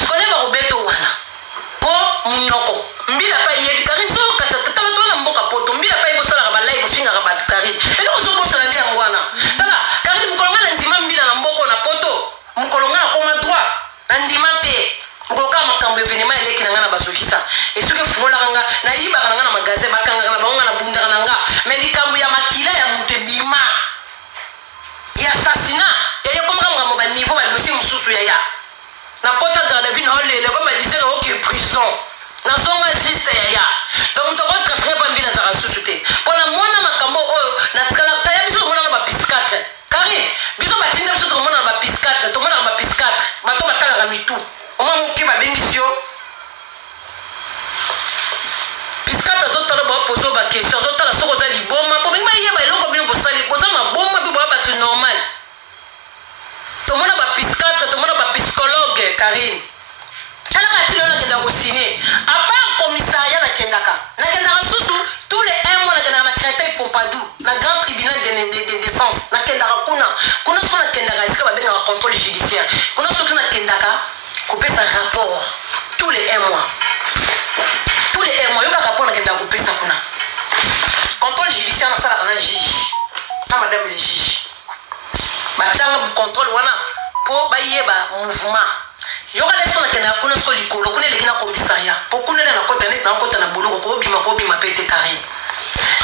sikone ba obeto wana po munoko mbila pa yebi Karine so kasa tala tola mboka poto mbila pa yebo sala ba live finga ba Karine elo zo bosala ndi ngwana tala Karine mukolonga na ndima mbila na mboko na poto mukolonga na koma droit na ndima te mukolonga makambo evenement eleki na ngana basokisa esuke fumola kanga na yiba kana ngana magasin bakanga na bango na bunda kana nga medikambo ya makila ya mutu bima ya assassinat ya koma kama ba niveau ba dossier mususu ya na kota garde à vue na olele comme disait OK prison nazonga juste yaya donc moto akotrafique mpa mbila azaka susu te mpona mwana makambo oyo taya biso tomonaka bapiscatre kari biso batinda biso tokomonaka bapiscatre tomonaka bapiscatre bato batalaka mitu omwa moke babengisi yo piscatre azotala baposo bakestion azotala soki oza liboma mpo bengi bayeba eloko bino bosali boza maboma mpe boya bato normal tomona bapiscatre tomona bapsychologue karine talaka ti lelo nakendaka kosine apart commissariat nakendaka susu tous les 1 mois nakendaka na créteil Pompidou na grand tribunal de décence nakendaka kuna so nakendaka esika babengaka contrôle judiciaire kuna soki nakendaka kopesa rapport tous les 1 mois yoka rapport nakendaka kopesa kuna contrôle judiciaire nasalaka na juge na madame le juge batanga contrôle wana mpo bayeba mouvement yoka leso nakendaka kuna so likolo kuna eleki na commissariat mpo kuna ele nakota neti nakota na boloko kobima pe te karine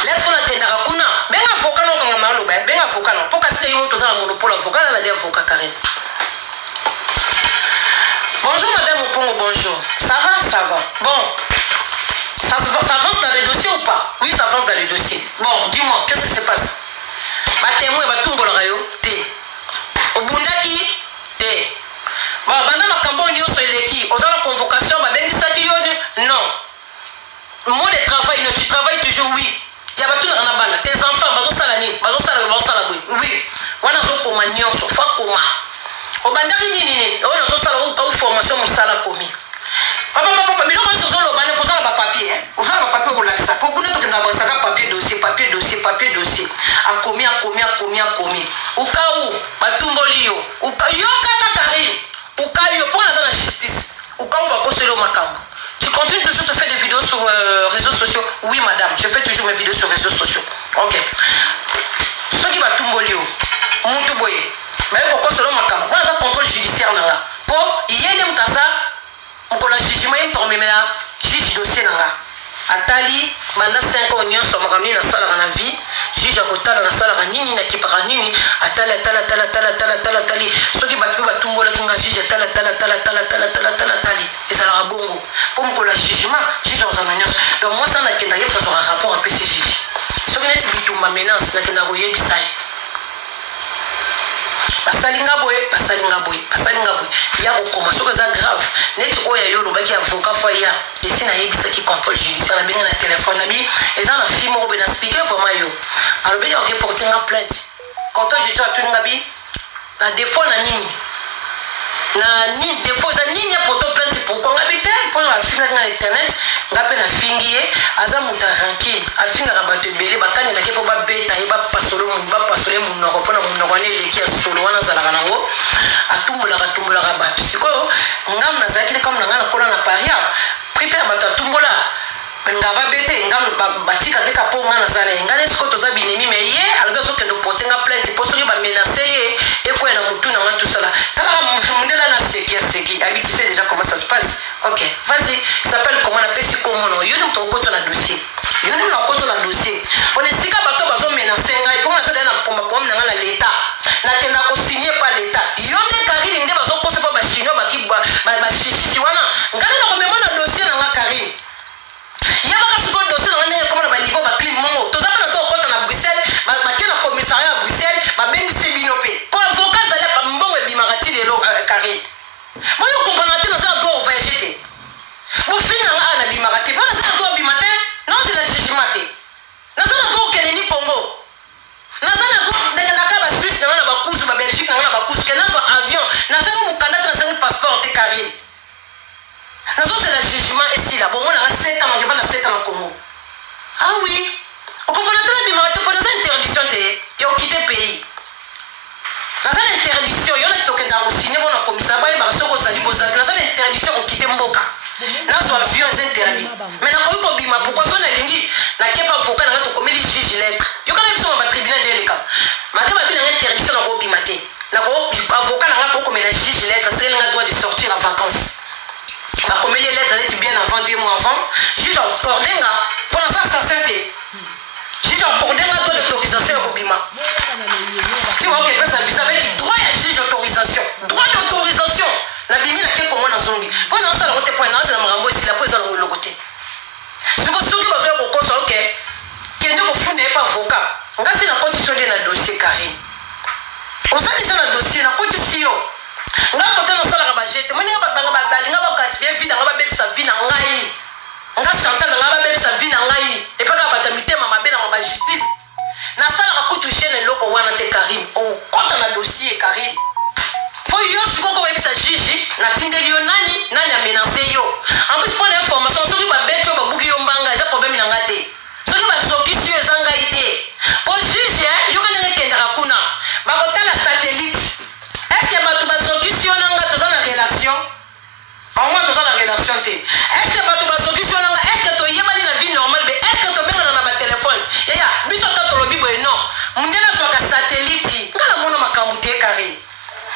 leso nakendaka kuna benga avocat nokanga maloba benga avocat no mpo kasika yo toza na monopole avocat na de avocat karine. Bonjour madame Opongo, bonjour. Ça va. Bon, ça avance dans les dossiers ou pas? Oui, ça avance dans les dossiers. Bon, dis-moi, qu'est-ce qui se passe? Ma témoin va tout bolrayo, té. Obundaki, té. Bon, banda makambo nyonso eleki, oza la convocation, ba bengisaki yo non. Mot de travail, tu travailles toujours, oui. Ya ba tout na bana, tes enfants bazo sala ni, bazo sala boy. Oui. Wana zo koma nyonso, fa koma. Obandaki nini oyo nazosala oyo formation mosala komi papa biloko nyonso ozolobani kozala bapapier ozala bapapier okolakisa mpo kuna tokenda basaka papier dossier akomi ukau batumboli yo yokaka karine ukau yo mpo naza na justice ukau bakoseli yo makambo. Tu continues toujours de faire des vidéos sur réseaux sociaux? Oui madame, je fais toujours mes vidéos sur réseaux sociaux. Ok, soki batumboli yo mutu boye mais pourquoi selon ma cam on a un contrôle judiciaire là pour yene mutaza mkola jugement yem tormemela juge dossier nanga atali banda 5 ans nyonso makamni na sala na vie juge akotala na sala nini na kipaka nini atali soki bato batumbola kinga juge tala tali ezala bongo pour mkola jugement juge ozana nyonso donc moi ça na kenda yem tazo rapport à PC juge soki neti bitumba menace na kenda koyebisa basalinga boye ya kokoma soki eza grave neti oyo yo olobaki avocat fo ya esi nayebisaki contrôle judiciaire na bengi na telefone na bi eza na fille moko be na explike vraiment yo alobeki akoreporte nga plainte contrôle judiciaire atoninga bi na défaut na nini défaut eza nini ya poto plainte pourquoi nga bi te mpo afingaki nga na internet nga mpe nafingi ye aza moto arankine afingaka bato ebele bakanelaki mpo babeta ye bapasole monoko mpona monoko wana eleki ya solo wana azalaka nango atumbolaka bato sikoyo ngamu nazalaki ne kame na nga nakola na paria pri mpe ya bato atumbola nga babete ngamu batikaki ka mpo nga nazala ye nga ne sikoyo toza binemi me ye alobi azokende oporte nga plainte mpo soki bamenase ye ekoya na motu na nga tosala talaka mondela na seki abi tu sais déjà comment ça se passe. Ok, vas-y, ça s'appelle comment on appelle ça comment on y a un autre na dossier. Il y a un autre na dossier. On est si capable de baser menacer et pour l'instant dans la pompe na l'état. Na tena ko signer par l'état. Il y a des Karine nde bazo ko se pas ba chinois ba ki ba chichi wana. Ngana na komema na dossier na Karine. Il y a pas ce dossier na ne comment ba niveau ba clim mongo. To za na to kota na Bruxelles, ba kena commissariat à Bruxelles, ba bengi se binopé. Pour avocat ça là ba mbongo e bimarati lelo Karine. Moi je comprends que dans un go voyager. Vous finissez à la bimarate. Pas dans un go bimatin. Non, c'est la jugement. Dans un go Kenya Congo. Dans un go de la Suisse, dans la Suisse, dans la Belgique, dans la Suisse, dans un avion, dans un Canada, dans un passeport de carré. Dans un c'est la jugement ici là. Bon, on a 7 ans, on va 7 ans au Congo. Ah oui. On comprend que la bimarate pour des interdictions, et on quitte le pays. Dans une interdiction, il y a des gens qui ont signé pour le commissariat, il y a des gens qui ont signé pour une interdiction qui quitte Mboka. Dans un avion, c'est interdit. Mais pourquoi ça n'a pas de avocat dans notre comité juge lettre? Il y a des gens qui ont tribunal de l'État. Mais il y a une interdiction dans le bimate. L'avocat n'a pas comme un juge lettre, c'est le droit de sortir en vacances. Comme les lettres étaient bien avant, 2 mois avant, juge accordé pour l'instant ça santé. Juge accordé un droit d'autorisation au bima. Tu vois que ça vise avec droit à juge d'autorisation. Droit d'autorisation. La bimi n'a qu'à comment on a zombie. Pendant ça, on te point là, c'est la marambo ici, la pose dans le côté. nga si nakoti so de na dossier Karim oza déjà na dossier nakoti si yo nga kote nasalaka bajete moni nga babanga balinga bagaspille vie nanga babebisa vie na ngai nga Chantal nanga babebisa vie na ngai epaka bata mitema mabe na bajustice nasalaka kutu chaîne eloko wana te Karim okota na dossier Karim fo yo sikoko bayebisa juge natindeli yo nani amenance yo en plus pour l'information soki babeti yo babuki yo mbanga eza problème na nga te soki basokisi yo eza ngai te po juge yo kanenge kendaka kuna bakotala satellite est-ce que bato basokisi yo nanga toza na relation au moins toza na relation te est-ce que bato basokisi yo nanga est-ce que toyebani na vie normale be est-ce que tobengana na batelefone yaya biso ta tolobi boye non mundele azwaka satellite nga namona makambo te Karim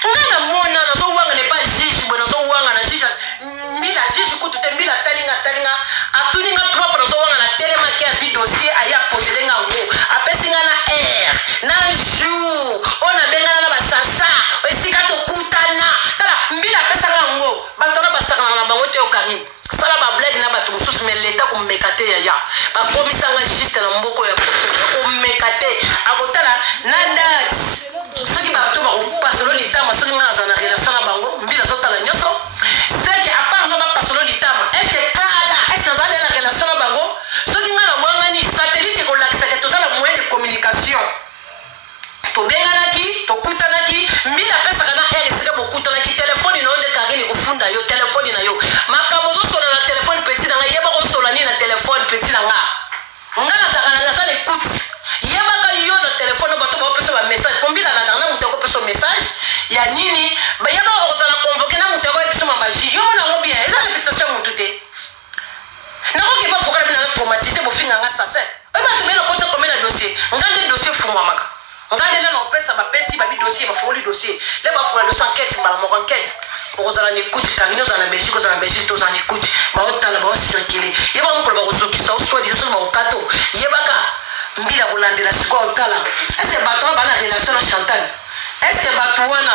nga namona nazowanga ne pas juge boye nazowanga na juge mbila juge kutu te mbila talinga atuninga 3 fois nazowanga na telemaki azwi dossier aya poselenga ngo apesinga na air na jour ona bengana na basasa esika tokutana tala mbila apesanga ngo bato na basakana na bango te yo Karim sala bablague na bato mosusu me leta komeka te yaya bakomisanga juste na mboko ya komeka te akotala na date soki bato bakopasolo litama soki nga naza na relation na bango mbila azotala nyonso seke apart no bapasolo litama estce kala estce nazali na relation na bango soki nga na wangani satellite ekolakisaka tozala moyen de communication tobenganaki tokutanaki mbila apesaka na aire esika bokutanaki telefone na yo nde Karim ekofunda yo telefone na yo makambo ozosola na telefone petit na nga yeba kosola nini na telefone petit na nga nazaka na naza na écoute yebaka yo na telefone bato baopesa bamessage po mbila na na moto akopesa message ya nini bayebaka kozala convoke na moto akoyebiso mabajige yo mona yango bien eza réputation ya motu te nakoki bafokala bina na traumatise bofinga nga assassin oyo bato bena kota kombe na dossier nga nde dossier fungwamaka nga nde na opesa bapesi babi dossier bafungoli dossier le bafungola dossier enquête mbala moko enquête okozala na écoute Karim ozala na Belgique ozala na Belgique tozala na écoute baotala baocircule yebaka mokolo bakosokisa oswadi soki bakokato yebaka mbila kolandela sikoyo otala est-ce que bato wana bana relation na Chantal est-ce que bato wana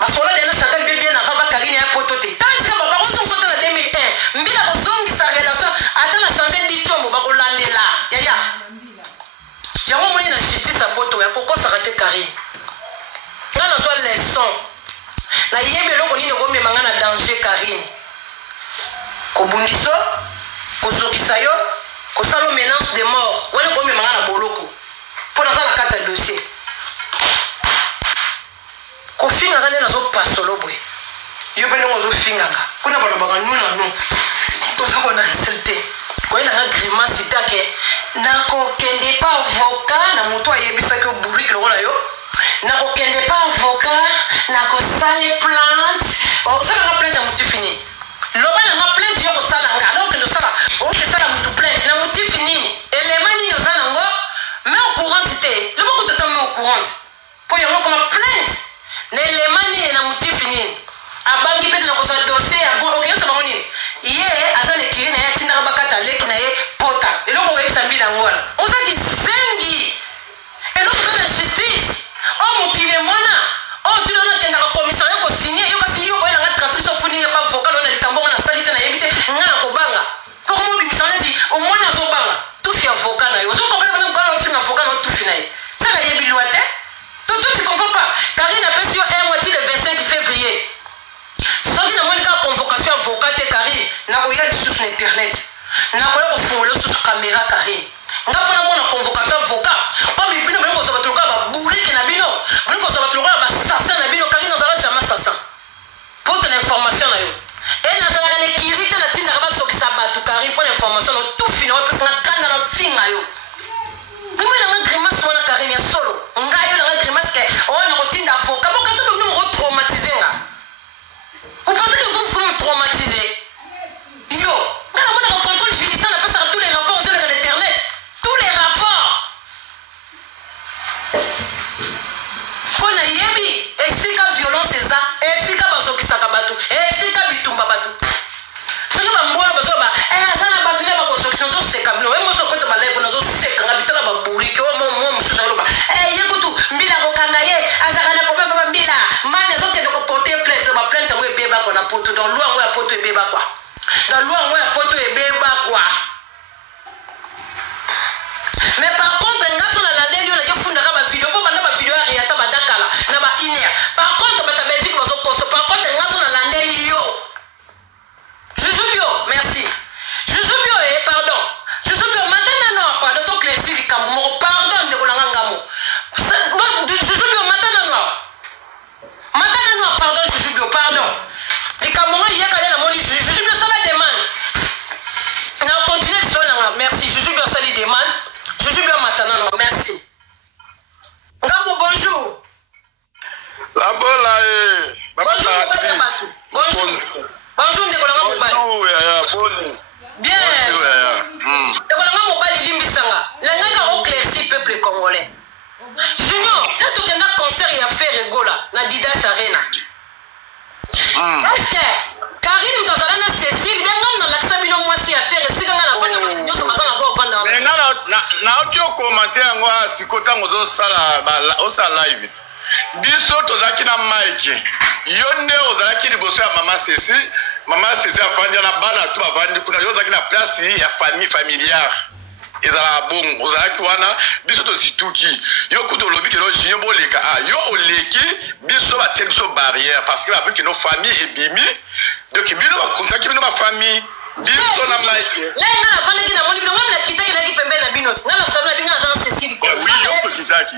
basola de na Chantal bien avant bakarine ya poto te tala esika bakozongisa ta na 2001 mbila kozongisa relation ata na change ditombo bakolandela yaya yango moni na justice apoto ya kokosaka te Karim nga nazwa leçon nayebi eloko nini ekomemanga na danger Karim kobundiso kozokisa yo kosala menace de mort wana ekomemanga na boloko mpo naza na kati ya dossier kofinganga nde nazopasolo boye yo mpe ndenge ozofinganga kuna balobaka nu na nu toza kona resel te koyelanga grimace take nakokende pa avocat na moto ayebisaki oburiki lokola yo nakokende pa avocat nakosala plante osalanga plante ya motu fini loba nanga plainte yo kosalanga alokende osala okesala motu plainte na motif nini elema nini oza nango me ocourante te loboko tota me ocourante mpo yango koma plainte na elema nini na motif nini abangi pete na kozwa dossier ya bon okeyesa bango nini ye aza na ekiri na ye atindaka bakata leki na ye pota eloko koyebisa mbila yango wana ozaki zengi eloko eza na justice o mokili mwana o tino nakendaka komisario kosinie yo kasi yo koyelanga trafic sofuninga bavoka no na likambo nga nasali te nayebi te nga na kobanga poko mobimisa neti omwana azobanga tufi avoka na yo ozokobaaa ofinga avoka na otufi na ye saka yebi lwa te toto tu comprends pas Karim apesi yo un moitié le 25 février soki namoni kaka convocation avocat te Karim nakoya lisusu na internet nakoya kofungola lisusu caméra Karim nga fona mona convocation avocat po bino bino kozwa bato lokola baburiki na bino bino kozwa bato lokola basassin na bino Karim nazala jamais assassin po tena information na yo e nazalaka na ekiri te natindaka basokisa bato Karim mpo na information na tufi na wapesanga kanga na finga yo mimo nanga grimace wana Karim ya solo ngai yo nanga grimace ke oyo nakotinda avocat bokasa bino mokotraumatize nga vous pensez que vous me traumatisez yo nga namonaka contrôle judiciaire napesaka tous les rapports ozeleka na internet tous les rapports mpo nayebi esika violence eza esika bazokisaka bato esika bitumba bato soki bambwana bazoba aza na bato nde bakosokisa nazoseka bino ye moso okota balive nazosekanga bitala baburiki o mo mosusu aloba ye kutu mbila akokanga ye azaka na problème baba mbila mani azokende koporte plainte baplainte yango ebebakwa na poto dans loi yango ya poto ebebakwa dans loi yango ya poto ebebakwa mais par contre ngaso na Matanano, merci. Ngambo, bonjour. La bola bonjour, bonjour. Bonjour, Ndekolanga Mobali. Bien. Ndekolanga Mobali Limbisanga. La nanga éclairci peuple congolais. Junior, là tu as un concert et a fait rigola na Didas Arena. Est-ce que Karim Tazalana Cécile, bien comme dans l'accès moi si a fait c'est quand la photo nous sommes en train de vendre. Mais na tu commenter ngwa sikota ngozo sala o sala live. Biso tozaki na Mike. Yonde ozalaki liboso ya Mama Cécile afandi na bana tu avandi kuna yozaki na place ya famille familiale. Ezala bon ozalaki wana biso to situki yo kuto lobi ke no jinyo boleka yo oleki biso ba tiens biso barrière parce que avec nos familles et bimi donc bino ba contacter bino ma famille biso na Mike là na afandi ki na moni bino ngam na kitaki na ki pembe na bino na sabna binga za Cécile ko oui yo ko kitaki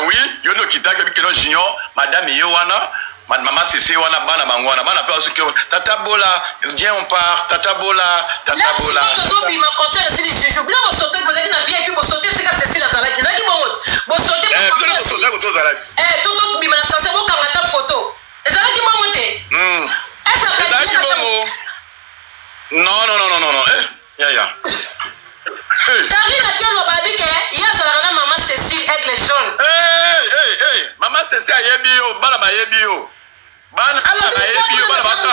oui yo no kitaki avec no jinyo madame yo wana Maman Cécile wana bana mangwana bana pe asuki tata bola viens on part tata bola là si tu ma concert c'est les jours bien vous sauter vous avez na VIP vous sauter c'est que Cécile Azalaki zaki bon vous sauter tout bima na sensé vous kamata photo ezalaki bon monte est-ce que non ya Karina Kielo Babike il y a ça Maman Cécile avec les jeunes Maman Cécile ayebi yo bala ba yebi yo bana ayebi yo bala ba ta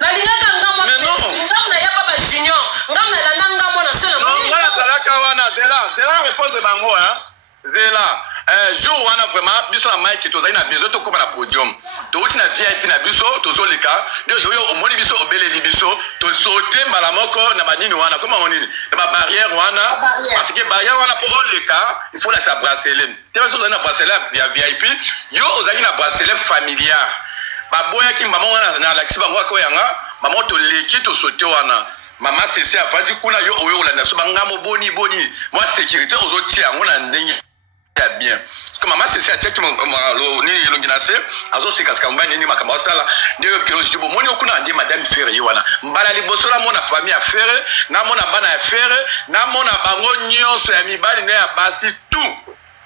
na lingaka ngamo ngam na ya baba junior ngam na landa ngamo na sala non ngala kalaka wana zela répondre bango zela jour wana vraiment biso na Mike tozali na besoin to koba na podium to uti na VIP na biso tozoleka yo omoni biso obeleli biso to sauter mbala moko na manini wana comment on dit na barrière wana parce que barrière wana pour oleka il faut la sa bracelet te biso na bracelet ya VIP yo ozali na bracelet familial baboya ki maman wana na laxi bango ko yanga maman to leki to sauter wana Maman Cécile avandi kuna yo oyo olanda so bangamo boni moi sécurité ozotia ngona ndenge bien parce que Maman Cécile a tête lo ni longinase azo sikaska mbani ni makamba sala ndio kilo jibo moni okuna ndi madame Ferre wana mbala liboso la mona famille affaire na mona bana affaire na mona bango nyonso ya mibali na ya basi tout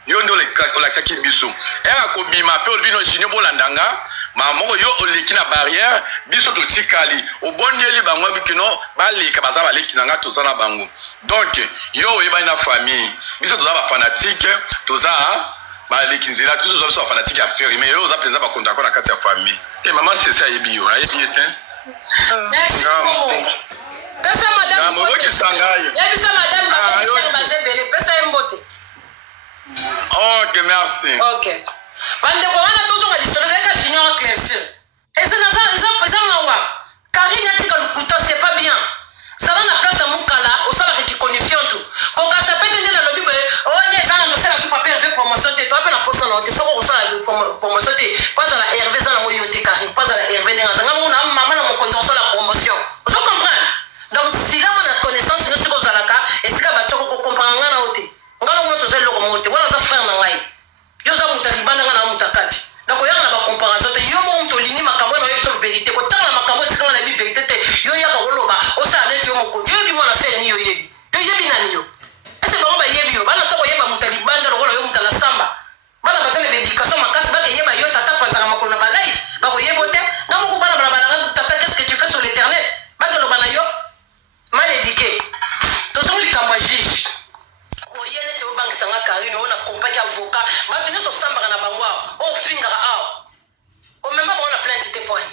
yo ndo la kaki biso era ko bima pe olbino jinyo bolandanga mamo yo oleki na barrière biso to tikali obondeli bango bikino baleka bazaba leki nanga tozana bango donc yo oyeba na famille biso tozaba fanatique toza baleki nzela biso tozaba fanatique affaire mais yo zapeza ba kontakona na kati ya famille et maman c'est ça yebi yo ayebi ete merci pesa madame mbote sangaye yebisa madame bazebele pesa mbote ok merci ok bande ko wana tozonga lisolo zaka junior éclaircir et c'est dans ça mawa Karine tika lukuta c'est pas bien ça dans la place à Mukala au sala qui confiant tout quand ça peut tenir dans le lobby on est ça no c'est la sous papier avec promotion te toi na poste na te soko au sala promotion te pas à la Hervé ça na moyo te Karine pas à la Hervé na ngam na maman na mon compte sur la promotion vous comprenez donc si là on a connaissance nous ce qu'on zalaka et si ka ba toko comprendre ngana ote ngalo mo to zelo ko mote wala za frère na ngai yo za mutalibana ngana mutakati donc yanga na ba comparaison te yo mo mto lini makambo na yo so vérité ko tanga makambo sikanga na bi vérité te yo ya ka woloba o sa ale yo mo ko yo bi mo na faire ni yo yebi nani yo ese ba mo ba yebi yo bana to ko yeba mutalibanda lokola yo mutala samba bana bazale bédication makasi ba ke yeba yo tata panzaka makona ba live ba ko yebo te na mo ko bana bana tata qu'est-ce que tu fais sur l'internet ba ke lo bana yo mal éduqué to so likamwa juge oyene te bank sanga Karine on a compagnie avocat ba venir so samba na bango o finga o même on a plainte te point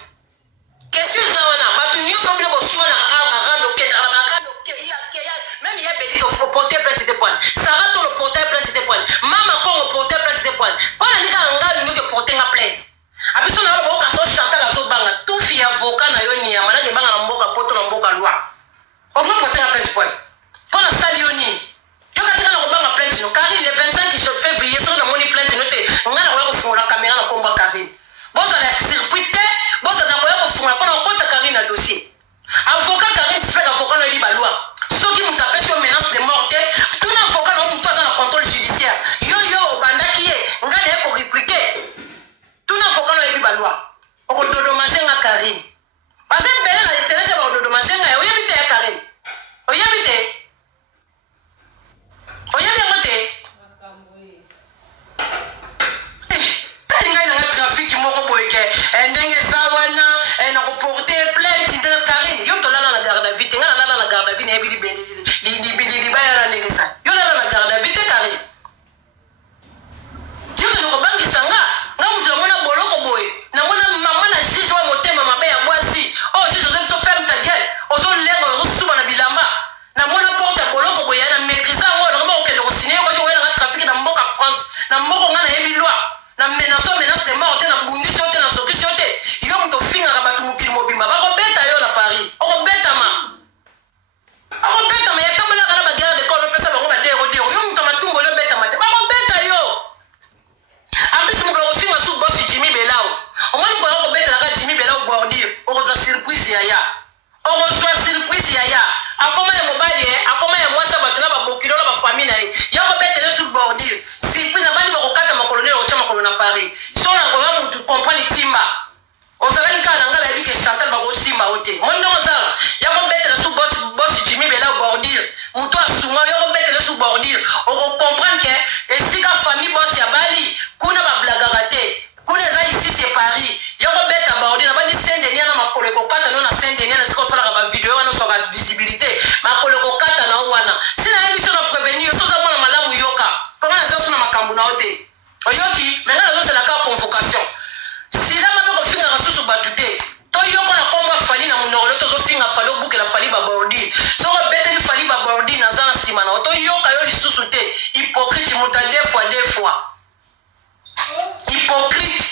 question ça wana ba tu nyo so bien bo so na rando ke même il y a belli au porter plainte te point Sarah to le porter plainte te point mama ko le porter plainte te point pas ni ka nga ni que porter na plainte abiso na bo ka so chanter la so banga tout fi avocat na yo ni ya mana ke banga na mboka poto na mboka loi o mo porter na plainte point ko na salioni yo ka sika na ko banga plainte no Karine le 25 février so na moni plainte no te ngana ko ko la caméra na komba Karine boza la circuité boza na ko ko fuma ko na ko ta Karine na dossier avocat Karine fait avocat na liba loi soki mutapé sur menace de mort tout na avocat na mutu na contrôle judiciaire yo bandaki ye ngana ko répliquer tout na avocat na liba loi o ko dodo machin na Karine parce que belle na internet ba dodo machin na yo yebite ya Karine akoma ya mobali akoma ya mwasa bato na babokilo na bafamille na ye yako betele sur bordure sirpri na bani bakokata makolo nde bakotya makolo na paris so na koya mutu comprendre timba ozalaki kala nga bayebi ke chantal bakosimba o te moi ndenge ozala yako betele sur bosi jimi bela bordure mutu asunga yako betele sur bordure okokomprendre ke esika famille bosi ya bali kuna bablagaka te kuna eza ici c'est paris yako beta bordure na bandi saint-denis na makolo ekokata no na saint-denis na sika osalaka bavideo wana osoka visibilité makolo ekokata na o wana sina yebi so na prévenir so oza mwana malamu yoka kanga naza so na makambo na o te oyoki menga nazozelaka convocation sila mabe kofingaka susu bato te toyoko na kombo fali na monokolo tozofinga fali obukela fali babordure soko beteli fali babordure naza na nsima na toyoka yo lisusu te hypocrite moto deux fois hypocrite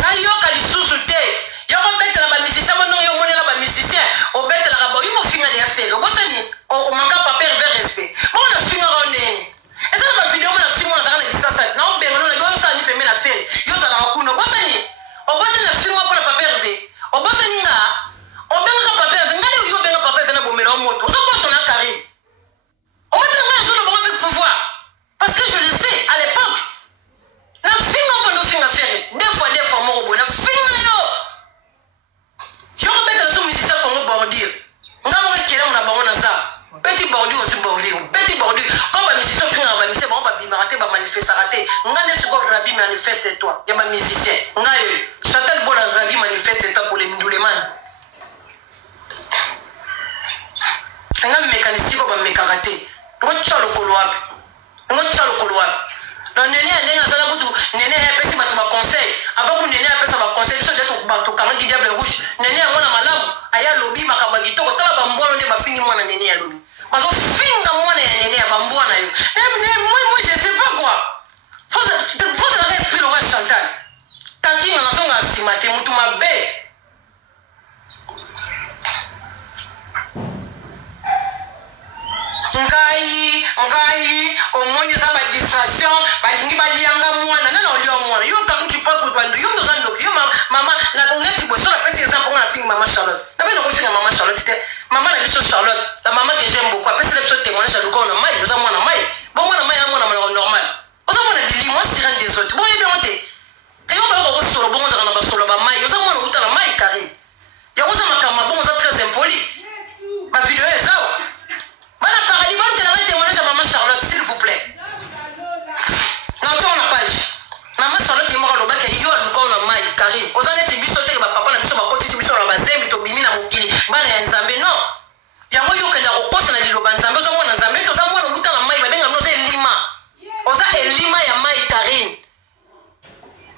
nayoka lisusu te yoko betela bamisicien monongo yo monela bamisicien obetelaka bo yo mofinga de affaire obosani omaka papier vers respect moko na fingaka ndeni eza na bavideo mo na finga nazaka na disasa na obenga no na yo osala ni pembe na fere yo ozalaka kuna obosani na finga mpo na papier ve obosani nga obengaka papier ve ngani yo obenga papier ve na bomela o moto ozoboso na Karine omotela nga nazo lobongo avec pouvoir parce que je le sais à l'époque na finga mpo ndo finga fere deux fois moko boye na finga yo yoko betela so musicien kongo bordure nga moko ekele na bango na za petit bordure aussi bordure comme bamusicien finga na bamusicien bango babimaka te bamanifestaka te nga nde sikoyo rabi manifeste toi ya bamusicien nga yo chantal bola rabi manifeste toi pour les minduleman nga mécanicien ko bamekaka te ngo tya lokolo wapi non nene ya ndenge azala kutu nene ya apesi bato baconseil avaku nene apesa baconseil biso nde tokangaki diable rouge nene ya mwana malamu aya lobi makambo ya kitoko tala bambwana nde bafingi mwana nene ya lobi bazofinga mwana ya nene ya bambwana yo moi je sais pas quoi fozalaka esprit loka chantal tankinga nazonga nsima te mutu mabe ngai omoni eza badistraction balingi balianga mwana nana olio mwana yo kangi tu pas kutwandu yo mdoza ndoki yo mama neti boso na pesi exemple nga na fingi mama Charlotte na bino kofinga mama Charlotte te mama na biso Charlotte la maman que j'aime beaucoup apesi na biso témoignage aluka na mai oza mwana mai bon mwana mai na mwana normal oza mwana bili moi sirène des autres bon yebi ngote kayo ba ko solo bon oza na basolo ba mai oza mwana uta na mai Karine yango oza makama bon oza très impoli ba vidéo ezao bana paradis bonne tellement témoignage à maman Charlotte s'il vous plaît na tourne la page maman Charlotte est morale au bac et yo aluka na mai Karine ozane tibiso te ba papa na biso ba koti tibiso na bazemi to bimi na mokili bana ya nzambe non yango yo kenda kokosa na liloba nzambe oza mwana nzambe to oza mwana uta na mai babenga mnoza elima oza elima ya mai Karine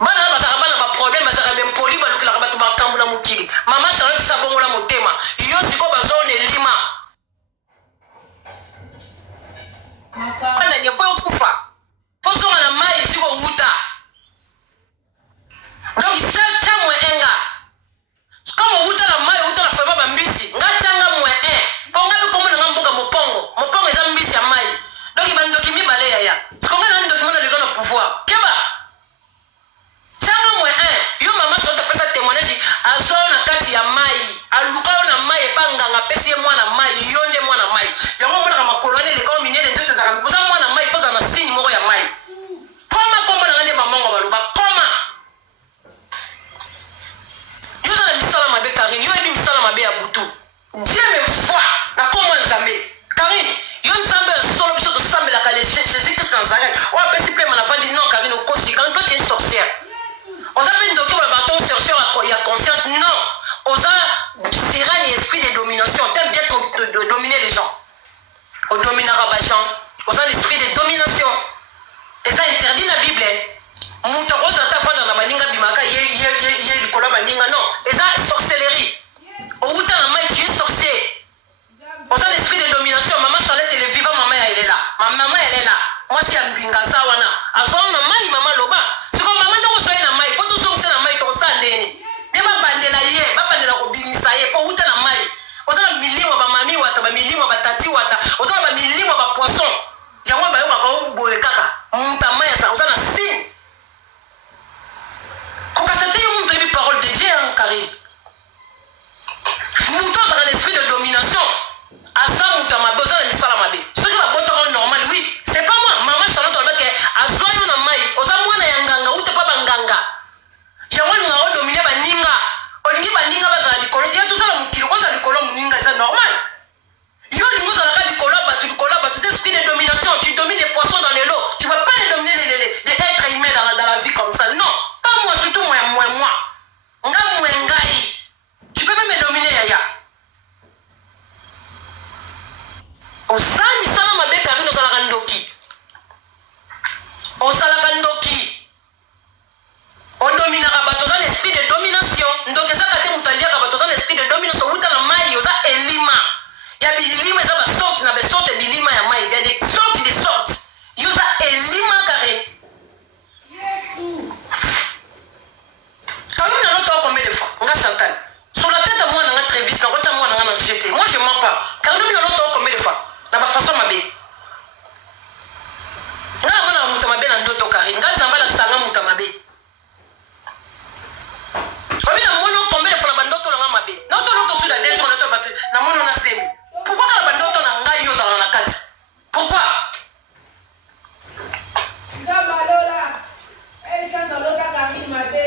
bana na bazaka bana ba problème bazaka ben poli balukela bato bakambu na mokili maman Charlotte sa bongo la motema yo siko bazone elima bana nyefo kufa fozo na mai siko uta donc ça chamwe enga kama uta na mai uta na fama bambisi ngachanga mwe ponga bi komo na mbuka mopongo eza mbisi ya mai donc bandoki mibale ya sikonga na ndoki mona likona pouvoir keba changa mwe yo mama sota pesa témoignage azwa na kati ya mai aluka na mai banganga pesi mwana mai yonde mwana mai yango mona kama kolone le comme minene nzoto za kampoza mwana mai foza na signe moko ya mai koma kombo na ngande mamongo baluba koma yo za na misala mabe Karine yo ebi misala mabe ya butu Dieu me voit na kombo nzambe Karine yo nzambe solo biso to sambela ka Jésus Christ Nazareth o apesi pe mana vandi non Karine o kosi quand toi tu es une sorcière on s'appelle ndoki ba baton sorcière ya conscience non oza tyrannie esprit de domination t'aimes bien de dominer les gens au dominera ba gens oza l'esprit de domination et ça interdit la Bible muto koza ta fanda na baninga bimaka ye likola baninga non et ça sorcellerie au uta na mai tu es sorcier oza l'esprit de domination maman Charlotte elle est vivante maman elle est là maman elle est là moi si ambinga za wana azona na mai maman loba siko maman ndoko soye na mai poto so na mai to sa ndeni ne ba bandela ye ba bandela ko binisa ye po uta na mai oza na milimo ba mami wata ba milimo ba tati wata oza na ba milimo ba poisson yango ba yo ba ko boye kaka muta mai sa oza na signe ko ka c'était une parole de Dieu en Karine muto za l'esprit de domination ya bilima eza basorte na basorte bilima ya mai ya des sortes de sortes yo za elima carré quand même non combien de fois on a Chantal sur la tête à moi na Trévis na kota moi na jeté moi je mens pas quand même non combien de fois na ba façon mabe na mona muta mabe na ndoto carré nganza mbala sanga muta mabe obi na mono combien de fois na bandoto na mabe na to sur la dentro na to ba na mono na semi pourquoi na bandoto na ngai yo za na kati pourquoi Zabalola elle chante dans l'autre carré mabe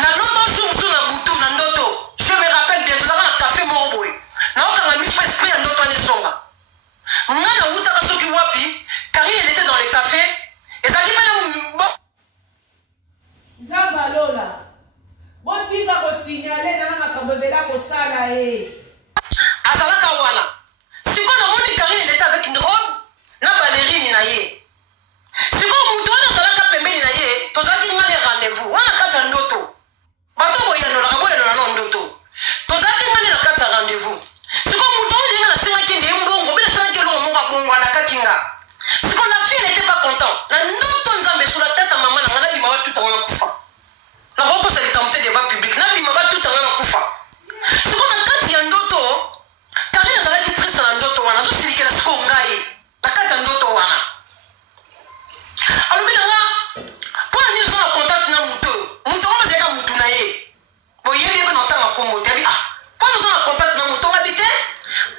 na ndoto sumsu na butu na ndoto je me rappelle bien tozaka na café moko boye naokanga miso esprit ya ndoto anesonga nga na wutaka soki wapi Karine elle était dans le café ezalaki mpena Zabalola botika kosignale nana makambo ebela kosala ye azalaka wana sikoyo namoni Karine elle était avec une robe na ballerine na ye sikoyo moto wana azalaka pembeni na ye tozalaki nga ne rendez-vous wana kati ya ndoto bato boyanolaka boyanola na ndoto tozalaki nga ne na kati ya rendez-vous sikoyo moto oyo ndenge nasengaki nde mbongo mpe nasengaki elongo moko abongo alakaki nga sikoyo la fille n'était pas content na ndoto nzambe sur la tête ya mama na nga nabima batutanga na kufa nakokosa likambo te devant public nabima batutanga na kufa sikoyo na kati ya ndoto Karine azalaki triste na ndoto wana azosilikela sikoyo ngai na kati ya ndoto wana alobi na nga mpona nini oza na contact na moto moto wana azalaka motu na ye boyebi ebe na otanga kombo te abi mpona oza na contact na moto ngabi te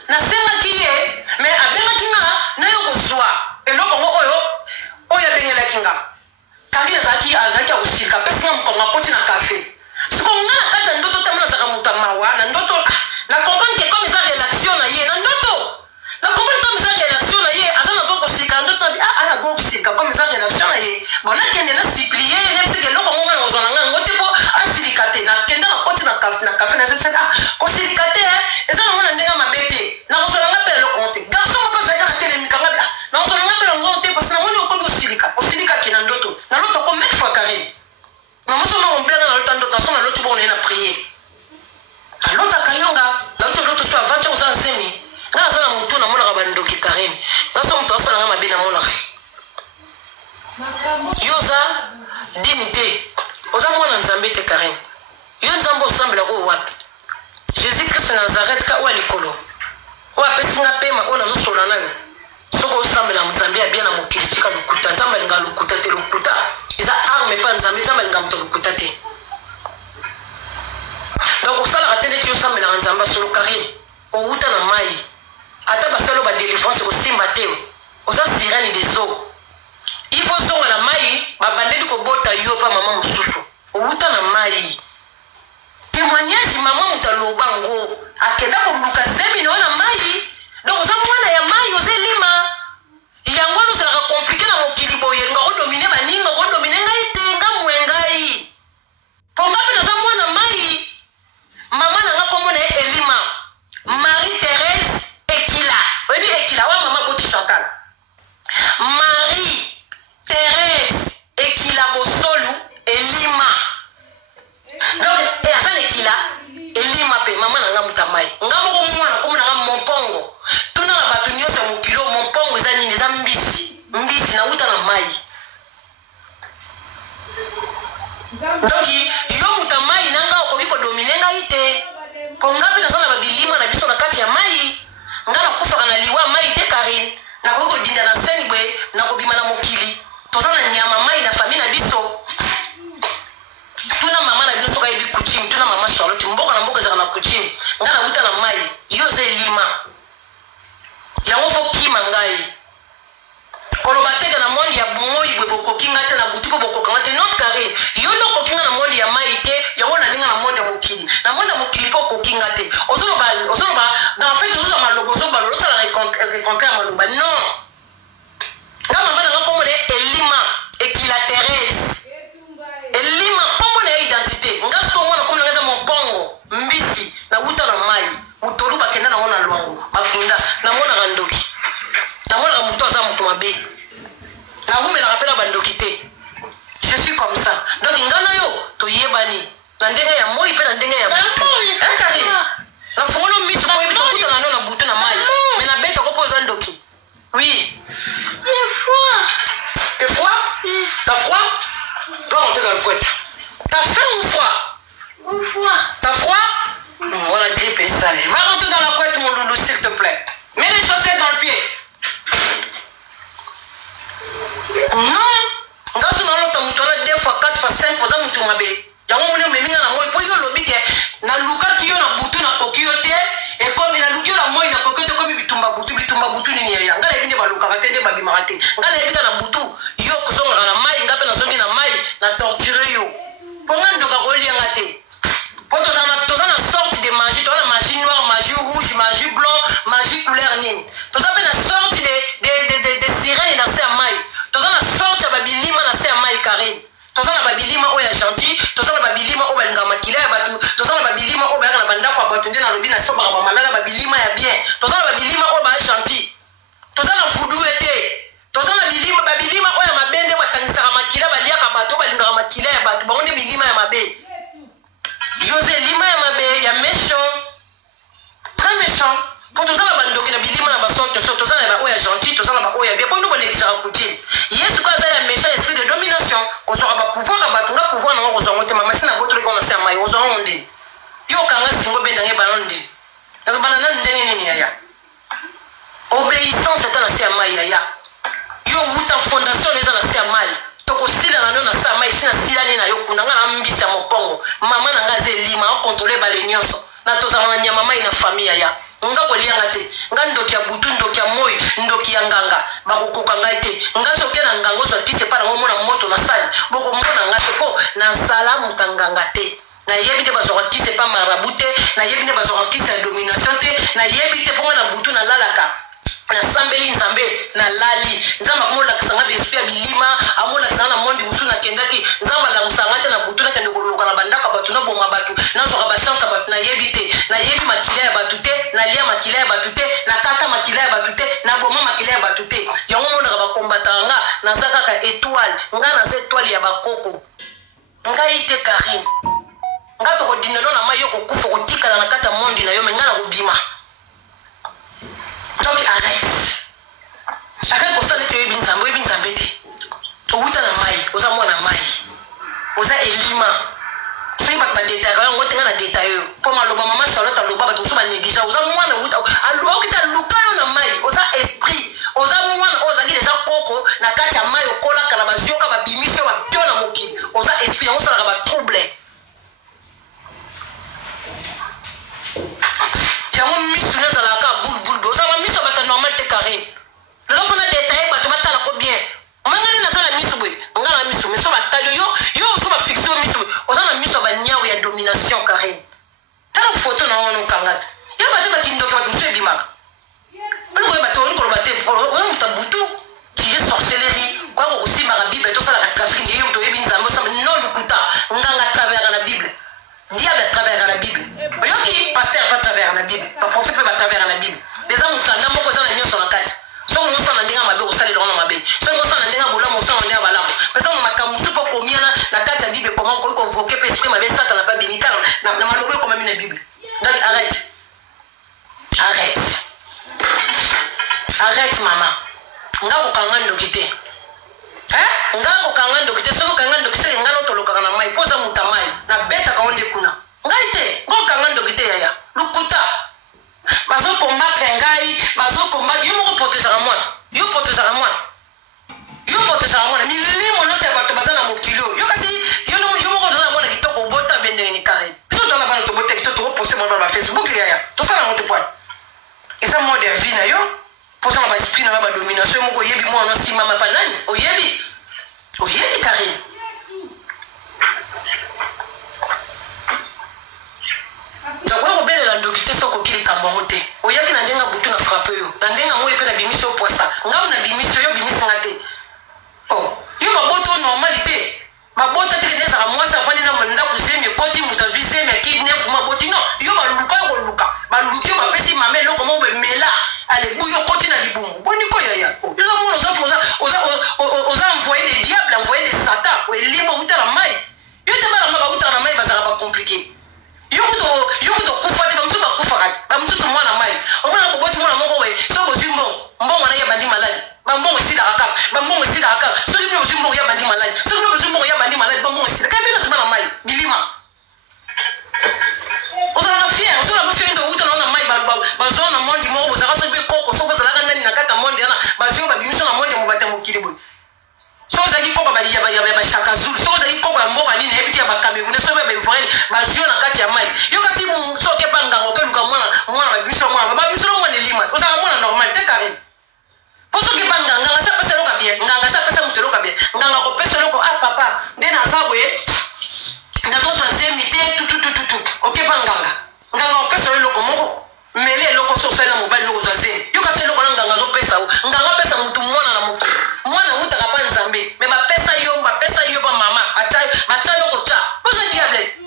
nasengaki ye mais abengaki nga nayo kozwa eloko ngo oyo abengelaki nga Karine azalaki akosilika apesi nga mokongo akoti na kafe sikoyo nga na kati ya ndoto te mona azalaka moto amawa na ndoto na comprendre ke comme eza relation na ye na ndoto na comprendre comme eza relation na ye aza na bokosilika na ndoto nabi ana bokosilika comme eza relation na ye bon nakende nasiplie nebiseke eloko ngo nga kozwa na nga yango te mpo asilika te nakende nakoti na kafe nasebiseke kosilika te eza nango na ndenge mabe te nakozwa na nga mpe eloko ngo te garçon moko azalaki na telemika nga nakozwa na nga mpe yango te parce namoni okomi osilikaki na ndoto combien de fois Karine maman soma ombela na lota ndoto asoma loti bona na prier alota kayonga na loti so avant on s'en semi na zana mutu na mona ka bandoki Karine na so mutu asala nga mabina mona yoza dignité oza mwana nzambe te Karine yo nzambe osambela ko wapi Jésus Christ Nazareth ka wa likolo wa pesinga pema ona zo sola nayo soko osambela nzambe ya bien na mokili tika lukuta nzambe linga lukuta te lukuta eza arme pa nzambe nzambe linga muto lukuta te donc osala katende ti osambela nzambe solo Karine outa na mai ata basalo ba délivrance kosimba te oza sirani des eaux il faut zonga na mai babandeli kobota yo pa mama mosusu outa na mai témoignage mama mutaloba ngo akenda koluka semino na mai donc oza mwana ya mai oze lima yango wana ozalaka komplike na mokili boye nga odomine baninga odomine ngai te nga mwengai mpo nga mpe naza mwana mai mama na nga komona ye elima Marie Thérèse Ekila oyebi Ekila wa mama boti Chantal Marie Thérèse Ekila Bosolu elima donc aza Ekila elima mpe mama na nga muta mai nga moko mwana komona nga mompongo tuna na bato nyonso ya mokilo mompongo eza nini eza mbisi na uta na mai donc yo muta mai na nga okoki kodomine ngai te po nga mpe naza na babilima na biso na kati ya mai nga nakufaka na liwa mai te Karine nakoki kodinda na seni boye nakobima na mokili toza na nyama mai na famille na biso tuna mama na biso kayebi coutume tuna mama Charlotte mboka na mboka ezaka na coutume nga na uta na mai yo eza elima yango fo kima ngai koloba teke na mondi ya moi bwe bokokinga te na butu po bokokanga te not Karine yo ndo kokinga na mondi ya mai te yango na ninga na mondi ya mokili na mondi ya mokili po kokinga te ozoloba en fait ozoza maloba ozobala ozala rencontre ya maloba non nga mama na nga komona elima Ekila Thérèse elima komona ya identité nga siko mwana komona eza mopongo mbisi na uta na mai mutolu bakenda na mona lwango bakunda na mona randoki na mona mutu aza mutu mabe na humelaka mpe na bandoki te je suis comme ça donc ngana yo toyebani na ndenge ya moi mpe na ndenge ya butu Karine na fungola miso po yebi tokutana no na butu Va rentrer dans la couette, mon loulou, s'il te plaît. Mets les chaussettes dans le pied. Non. Grâce à l'autre, on a 2 fois 4 fois 5 fois ça, on a yango mone meminga na moi po yo lobi ke na luka kiyo na butu na kokio te e comme na lukio na moi na kokio te comme bitumba butu ni ya ngala binde ba luka katende ba bimarate ngala binde na butu yo kozonga na mai ngape na zongi na mai na torturer yo po ngando ka kolia ngate po to sana sorte de magie to na magie noire magie rouge magie blanc magie couleur nini to ça na sorte de sirène na sa mai to sana sorte ba bilima na sa mai Karine. Tozana babilima oya gentil, tozana babilima o balinga makila ya batu, tozana babilima o bayaka na bandako ya batu ndena lobi na soba ba malala babilima ya bien, tozana babilima o ba gentil. Tozana fudu ete, tozana babilima oya mabende watangisaka makila baliaka batu balinga makila ya batu, bango nde bilima ya mabe. Yoze lima ya mabe ya méchant. Très méchant. Quand tozana bandoki na bilima na basoto, tozana ba oya gentil, tozana ba oya bien, pour nous bonnegisaka kutine. Yesu kwa za ya méchant esprit de domination. On sera pas pouvoir abattre, on va pouvoir non on maman si na botre qu'on a fait mai on sera onde yo kanga singo bendange balonde na banana ndenge ni ya obéissance c'est na se mai ya yo uta fondation les na se mai to ko sila na na sa mai si na sila ni na yo kuna ngana mbisa mopongo mama na ngaze lima o contrôler ba les nyonso na to za na nyama mai na famille ya nga kolianga te nga ndoki ya butu ndoki ya moi ndoki ya nganga bakokoka ngai te nga soki na nganga so tise pa na mona moto na sali boko mona nga te ko na salamu kanganga te na yebi te bazoko tise pa marabute na yebi te bazoko tise domination te na yebi te ponga na butu na lalaka na sambeli nzambe na lali nzamba mola kisanga bespia bilima amola kisanga na mondi musu na kendaki nzamba la musanga te na butu na kende koloka na bandaka batu na boma batu na zoka ba chance batu na yebi te na yebi makila ya batu te na lia makila ya batu te na kata makila ya batu te na boma makila ya batu te yango mona ka bakombata nga na zaka ka étoile nga na ze étoile ya bakoko nga ite Karine nga to ko dinelo na mayo ko kufa ko tikala na kata mondi na yo menga na kubima. Donc arrête. Arrête pour ça les tuer binzambo binzambete. Outa na mai, oza mwana mai. Oza elima. Fai ba détail, on tenga na détail. Pour maloba maman Charlotte aloba ba tusuba négligent. Oza mwana outa. Alo okita lukayo na mai, oza esprit. Oza mwana oza ki déjà koko na kati ya mai okola kala bazioka ba bimise wa biona mokili. Oza esprit, on sala ba trouble. Yango misu na sala ka boule oza ma misu bata normal te Karine. Le lot fona détail ba to mata la ko bien. Mangane na sala misu boy. Ngala misu mais so ba tadio yo so ba fixer misu. Oza na misu ba nyawo ya domination Karine. Ta photo na wono kangata. Ya ba te ba kindo ka ba mse bimaka. Ono ko ba to ono ko ba te o mutabutu qui est sorcellerie. Kwa ko aussi ma Bible to sala ka trafic ndiyo mto yebi nzambo sa non lukuta. Nganga travers la Bible. Diable à travers la Bible. Yoki pasteur va travers la Bible. Le prophète va travers la Bible. Les hommes t'en ont posé la nuit sur la carte. So nous sommes en dinga mabe au salé dans ma baie. So nous sommes en dinga bola, nous sommes en dinga balam. Parce que ma kamusu pour combien la carte la Bible comment qu'on convoquer parce que ma baie ça t'en a pas béni calme. Na malheureux comme une Bible. Donc arrête. Arrête. Arrête maman. Nga ko kangando kité. Nga ko kangando kité so ko kangando kité nga no toloka na mai poza mutamai na beta ka onde kuna. Ngaite ngo kangando kité yaya. Lukuta. Bazo combattre ngai, bazo combattre yo mo protéger à moi. Yo protéger à moi. Yo protéger à moi. Ni limo no te bato bazana mokilo. Yo kasi yo mo protéger à moi na kitoko bota bende ni carré. Tout dans la bande to bote kitoko poster mo dans Facebook yaya. To ça na moto point. Et ça mode de vie na yo. Pour ça on va esprit na ba domination mo ko yebi mo no si mama panani. O yebi. O yebi Karine. Donc on belle la ndokité soko kili kambote. O yaki na ndenga butu na frappe yo. Na ndenga mo epe na bimiso poisa. Ngam na bimiso yo bimisi ngate. Oh, yo ba boto normalité. Ba bota te neza ka mwasa fandi na manda kuzemi koti mutazise me kidnap ma boti no. Yo ba luka ko luka. Ba luki ba pesi mame loko mo be mela. Ale buyo koti na libumu. Boni ko yaya. Yo za mo oza envoyer des diables, envoyer des satans. O limo utara mai. Yo te bala ma utara mai bazara ba compliqué. Yukuto kufa de bamsu bakufa kati bamsu mwana mai omwana ko boti mwana moko we so bo zimbo mbongo na ya bandi malade bambongo sida akaka bambongo sida akaka so libno zimbo ya bandi malade so libno zimbo ya bandi malade bambongo sida kabe na tuma na mai bilima ozana fier ozana bo fier ndo uta na mai bazio na kati ya mai yo kasi soke pa nganga okeluka mwana babiso mwana lima osala mwana normal te Karine po soke pa nganga sa pesa loka bien nganga sa pesa mutu loka bien nganga ko pesa loko papa nde na sabo ye ndazo sase mite tututututu okepa nganga ko pesa loko moko mele loko so sala mobile loko sase yo kasi loko nganga zo pesa nganga pesa mutu mwana na mutu mwana muta ka pa nzambe me ba pesa yo ba mama bacha yo kocha poza diablette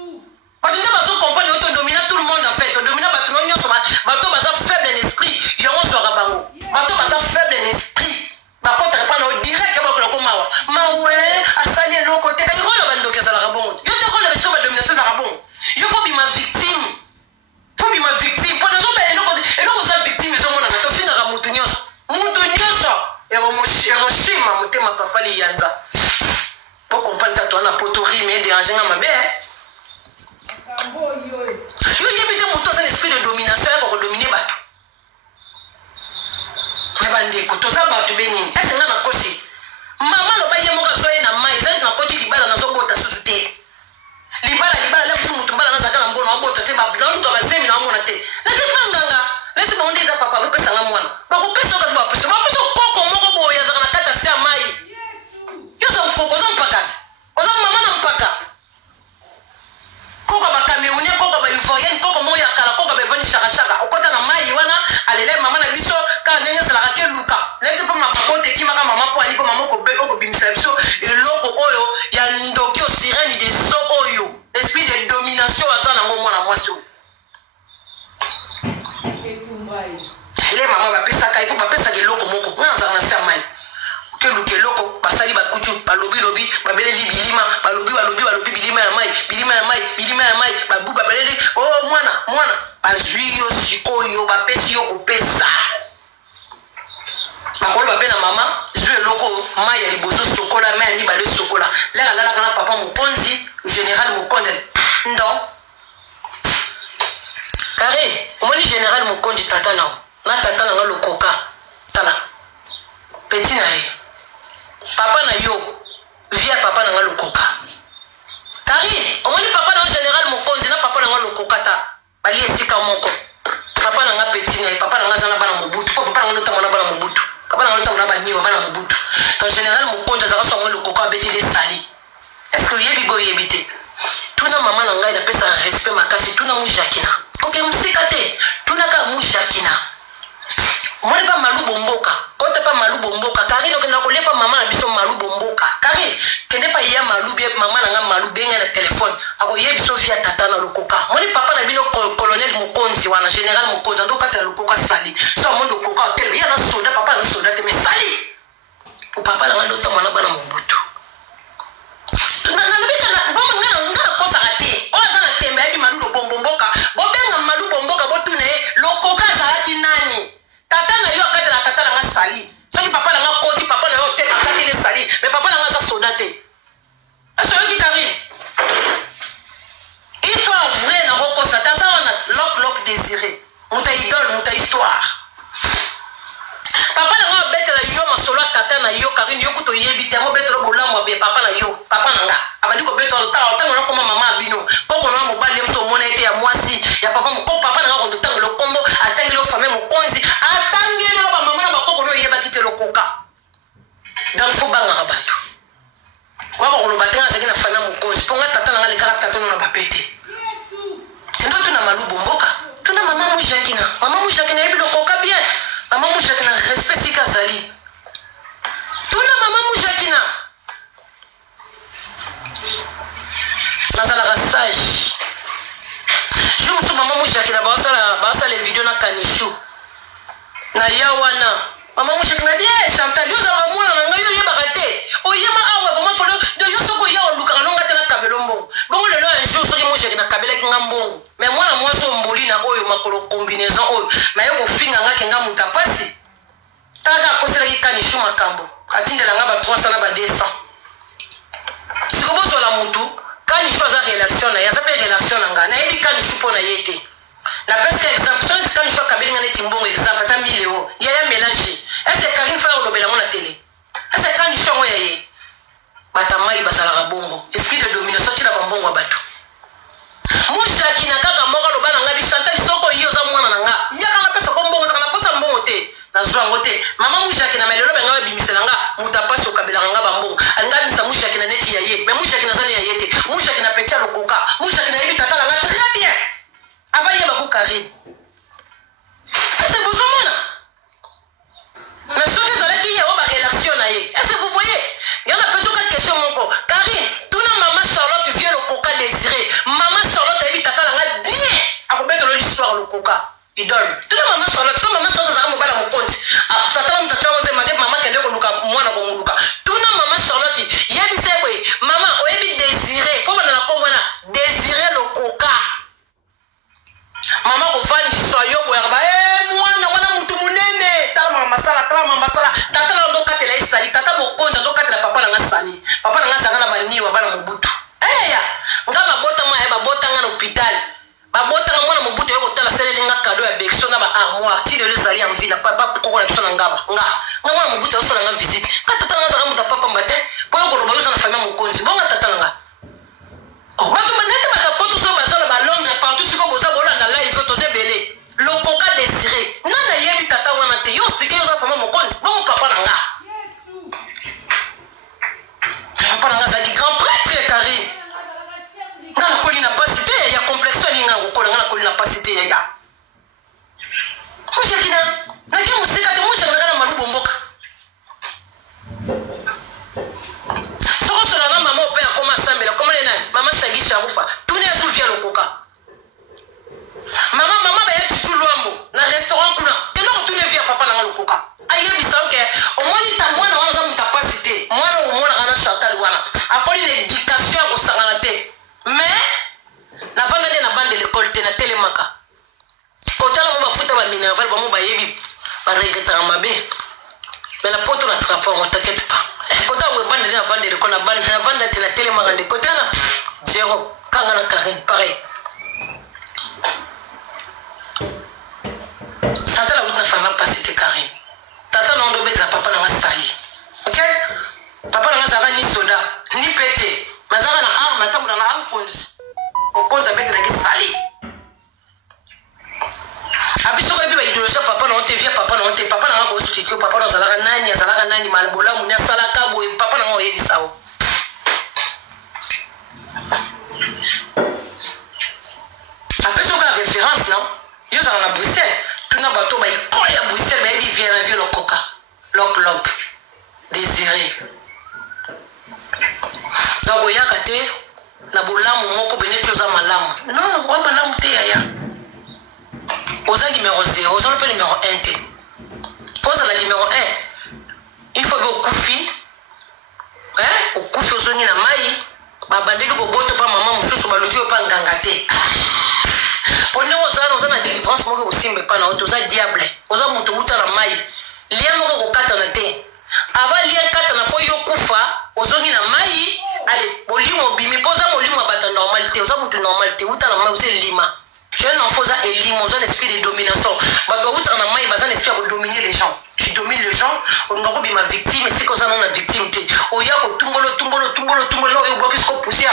parce que bazo comprendre auto dominer tout le monde en fait dominer bato no nyoso bato baza faible en esprit yongo soka bango bato baza faible en esprit bakota pa na direct ba ko mawa mawe asali loko te ka yola bando ke sala rabongo yo te ko le beso ba domination za rabongo yo faut bi ma victime pour les autres eloko za victime zo mona to finga ka mutu nyoso Hiroshima mutema papa li yanza pour comprendre toi na poto rime déranger ma mère yo yebite muto ça l'esprit de domination pour dominer bato mais bande ko to za bato beni est-ce que na kosi mama no ba yemo ka soye na mai za na koti libala na zo bota susute libala la fu mutu mbala na zakala mbono abota te ba blanc to ba semi na mona te na te manganga laisse ba onde za papa ba pesa na mwana ba ko pesa ka ba pesa koko moko boya za na kata sia mai yo za koko za mpakati oza mama na mpaka koko ba kameuni koko ba ivoyen koko moya kala koko ba vani shaka okota na mai wana alele mama na biso ka ndenge sala ka keluka lete pa mabote kima ka mama po ali po mama ko be ko bimisa biso eloko oyo ya ndoki o sirène de so oyo esprit de domination azana ngomo na mwasi le mama ba pesa kai po ba pesa ke loko moko nganza na sia mai keluke loko basali ba kuchu ba lobi ba beleli bilima ba lobi bilima ya mai ba buba beleli oh mwana ba juyo sikoyo ba pesi yo ko pesa ba ko ba bena mama juyo loko mai ya liboso sokola mai ni ba le sokola la kana papa Mokonzi général Mokonzi ndo Karine omoni général Mokonzi tata na tata na lokoka tala petit na ye papa na yo via papa na lokoka Karine omoni papa na général Mokonzi na papa na lokoka ta bali esika moko papa na petit na ye papa na zana bana Mobutu papa na nota mona bana Mobutu papa na nota mona bana bana Mobutu dans général Mokonzi za so lokoka beti les sali est-ce que yebi go yebite tuna mama na ngai na pesa respect makasi tuna mujakina OK msikate tuna ka mujakina moi pas malubo mboka kote pa malubo mboka Karine okenda kolepa mama na biso malubo mboka Karine kende pa ya malubi mama na nga malubi nga na téléphone ako ye biso via tata na lokoka moi papa na bino colonel Mokonzi wana général Mokonzi ndo kata lokoka sali so mo lokoka hotel ya za soldat papa za soldat te mais sali o papa na nga ndo tamana bana Mobutu na lobika na bomba nga kosa ngati o za na tembe ya bi malubo bomboka bobenga malubo mboka botune lokoka za nani tata na yo akati la tata na sali soki papa na koti papa na yo te akati le sali mais papa na za soldate aso yo ki Karine histoire vraie na roko sa tata wana lock désiré muta idole muta histoire papa na betela yo masolo tata na yo Karine yo kuto yebite mo betelo bolamo be papa na yo papa na nga abandi ko betelo ta tango na koma mama abino koko na mobali mso mona ete ya mwasi ya papa ko papa na ko tango lo kombo atangelo famille Mokonzi atangelo ba mama na bakoko no yeba kitelo koka donc faut banga rabato kwa ba ko batenga zaki na fana Mokonzi ponga tata na le kaka tata na bapete ndo tuna malubu mboka tuna mama mujakina yebi lo koka bien mama mujakina respect sikazali tuna mama mujakina nazala sage je me suis maman mujakina basa les vidéos na kanishu na yawana mama mujakina bien Chantal yo za mwana na ngayo yeba kate oyema awa mama folo de yo soko ya oluka nonga tena kabelo mbongo bongo lelo un jour soki mujakina kabela kinga mbongo mais mwana mwaso mboli na oyo makolo combinaison oyo na yo kofinga ngaki nga mutapasi taka kosela kanishu makambo atindela nga ba 300 na ba 200 sikobo la mutu kanishu aza relation na ya zape relation na nga na yebi kanishu pona yete na presque exemple son kanishu kabeli nga neti mbongo exemple ta 1000 euros ya mélange est-ce que Karine fa olobela mona télé est-ce que kanishu ngo ya ye batamai basala bongo esprit de domination tira mbongo bato kozwa yango te mama mujaki na melelo benga bimiselanga mutapasi okabelanga bambongo alinga bimisa mujaki na neti ya ye mais mujaki na zani ya ye te mujaki na petia lokoka mujaki na yebi tata langa très bien avant yeba ko Karine c'est besoin mona mais soki ezalaki ye oyo barelation na ye est-ce que vous voyez yana pesoka question moko Karine tuna mama Charlotte vie lokoka désiré mama Charlotte yebi tata langa bien akobetolo l'histoire lokoka idole tuna mama Charlotte comme mama Charlotte zaka mobala mokonzi tata mutacha oze mage mama kende koluka mwana komuluka tuna mama Charlotte yebi sebwe mama oyebi désiré faut bana na komona désiré lokoka mama ko fandi soyo boya ba mwana wana mutu munene tala mama sala tata na ndo katela isali tata mokonza ndo katela papa na ngasali papa na ngasanga na baniwa bana mobutu ya ngaba bota mwa eba bota nga na hôpital babota nga mwana mobutu yoko tala seleli nga cadeau ya bection na ba armoire ti de les alliés en ville papa koko na biso na ngaba nga mwana mobutu yosala nga visite ka tata nga zaka muta papa mbate po yoko loba yosa na famille mokonzi bonga tata nga bato banete batapoto so bazala ba Londres partout siko boza bolanda live to zebele lokoka désiré nana yebi tata wana te yo expliquer yosa famille mokonzi bongo papa na nga papa na nga zaki grand prêtre Karine nga na koli na pasité ya complexe ni nga kokola nga na koli na pasité ya musha kina na ke musika te musha na malubo mboka soko sala na mama ope akoma sambela koma le nani mama Shagi Sharufa tuni azu via lokoka mama ba yetu tulwambo na restaurant kuna teno tuni via papa na nga lokoka aye bisao ke omoni ta mwana wana za mutapasité mwana omona kana Chantal wana akoli l'éducation ko sangana te mais na vanda de na bande de l'école te na telemaka kotala mo bafuta ba minerval ba mo ba yebi ba regretera mabe mais la poto na trapport on t'inquiète pas kotala mo bande de na bande de l'école na bande na vanda te na telemaka de kotala zéro kanga na Karine pareil tata la route na fama passer Karine tata na ndo betla papa na sali OK papa na zaka ni soda ni pété mazaka na arme tamu na arme ponzi okonza betla ki sali abiso ko biba idoloja papa na ote via papa na ote papa na ko expliquer papa na zalaka nani malbola mu na salaka bo papa na oyebisa o abiso ka référence non yo za na Bruxelles tuna bato ba ikole ya Bruxelles ba yebi vient na vie lokoka lok désiré donc oyaka te na bolamu moko beneto za malamu non wa malamu te ya oza numéro 0 oza le numéro 1 te pose la numéro 1 il faut que okufi okufi ozongi na mai babandeli ko boto pa mama mususu baluki pa nganga te pona oza na délivrance moko osimbe pa na oza diable oza mutu uta na mai lien moko kokata na te avant lien kata na fo yo kufa ozongi na mai allez bolimo bimi poza molimo abata normalité oza mutu normalité uta na mai oza lima tu es un enfant ça élime oza l'esprit de domination bato uta na mai baza l'esprit de dominer les gens tu domines les gens on n'a pas ma victime c'est comme ça non la victime te oya ko tumbolo yo bloqué ce ko pousser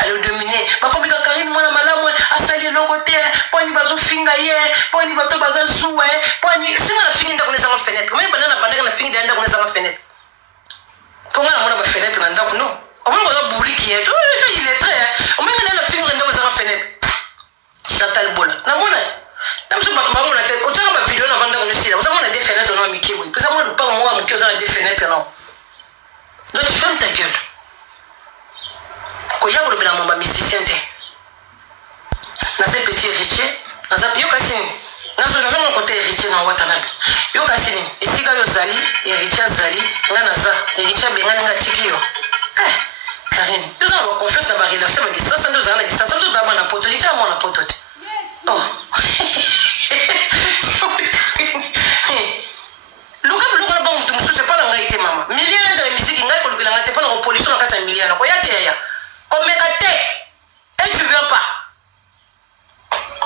allez dominer ba comme ka Karine mwana malamu asali lokote poni bazo finga ye poni bato baza zuwe poni sima na fingi ndako neza fenêtre mais banana bandaka na fingi ndako neza fenêtre ponga na mona ba fenêtre na ndako non omo ko za buriki ye to il est très omenga na fingi ndako neza fenêtre Chantal bola na mona na mso ba mona te otaka ba video na vanda konesila oza mona des fenêtres non mikebo pesa mona pas moi mki oza des fenêtres non donc tu fermes ta gueule ko ya ko bela mamba musicien te na ce petit héritier na za yo kasini na zo mon côté héritier na watanabe yo kasini esika yo zali héritier zali ngana za héritier bengani ngatiki yo Karine yo za ba confiance na ba relation ba distance ndo za na distance ndo da na poto ni ta mo na poto oh luka ba mutu mususu pa na ngai te mama miliana za musique ngai ko lukela ngate pa na police na kata miliana ko ya te ya komekate et tu viens pas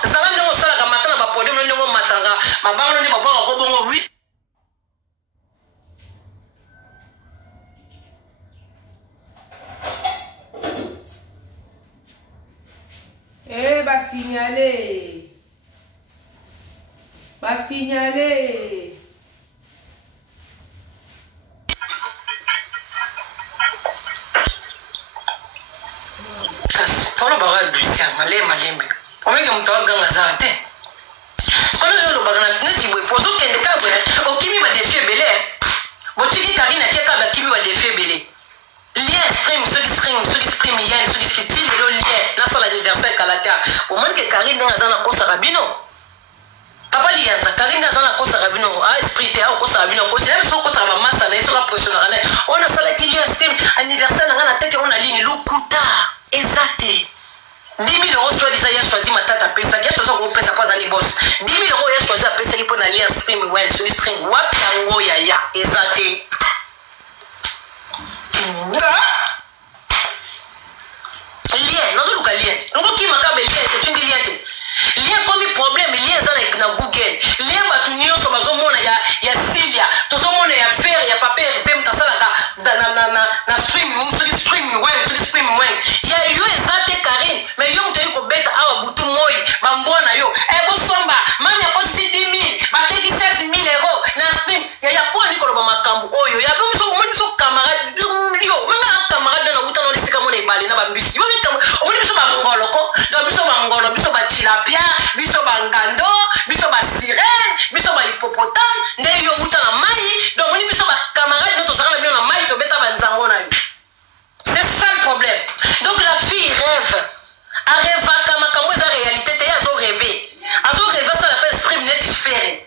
sala ndo sala kama tana ba podium ndo matanga mabanga ndo baba ko bongo oui ba signaler Pas signalé. Tolo baga Lucien malembe. Omeke muto aganga zate. Solo yo baga na tibwe pozo kende kabwe okimi ba défi belé. Botiki Karine atiaka ba kimi ba défi belé. Lien stream yen ceux qui style le lien na sala anniversaire kalata. Au moins que Karine dans na kosa rabino. Papa lianza Karine dans na kosa rabino a esprit te a kosa rabino ko c'est même so kosa ba massa na so pression na. On a sala ki lien stream anniversaire na teke on a ligne lukuta. Exact. 10 000 euros soit déjà ya choisi ma tata pesa ya choisi ko pesa pas ali boss 10 000 euros ya choisi a pesa ki pona lien stream well sur stream wap yango ya exact lien non luka lien ngo ki makabe lien ko tindi lien te lien comme problème lien za na Google lien batu nyonso bazomona ya Silia tozomona ya fer ya papier vem tasala na stream well ya yo ezate Karine mais yo mte ko beta awa butu moi bambona yo bosomba mami akotisi 10 000 bateki 16 000 euros na stream ya poni ko loba makambu oyo ya biso camarade yo manga camarade na utano lisika mona ibali na bambisi yo omoni biso bangolo ko do biso bangolo biso ba tilapia biso bangando biso ba sirène biso ba hippopotame nde yo utana mai do omoni biso ba camarade no to saka na na mai to beta banzango na yo. C'est ça le problème. Donc la fille rêve. Elle rêve comme la réalité. Elle a rêvé. Elle a rêvé, ça l'appelle stream net différé.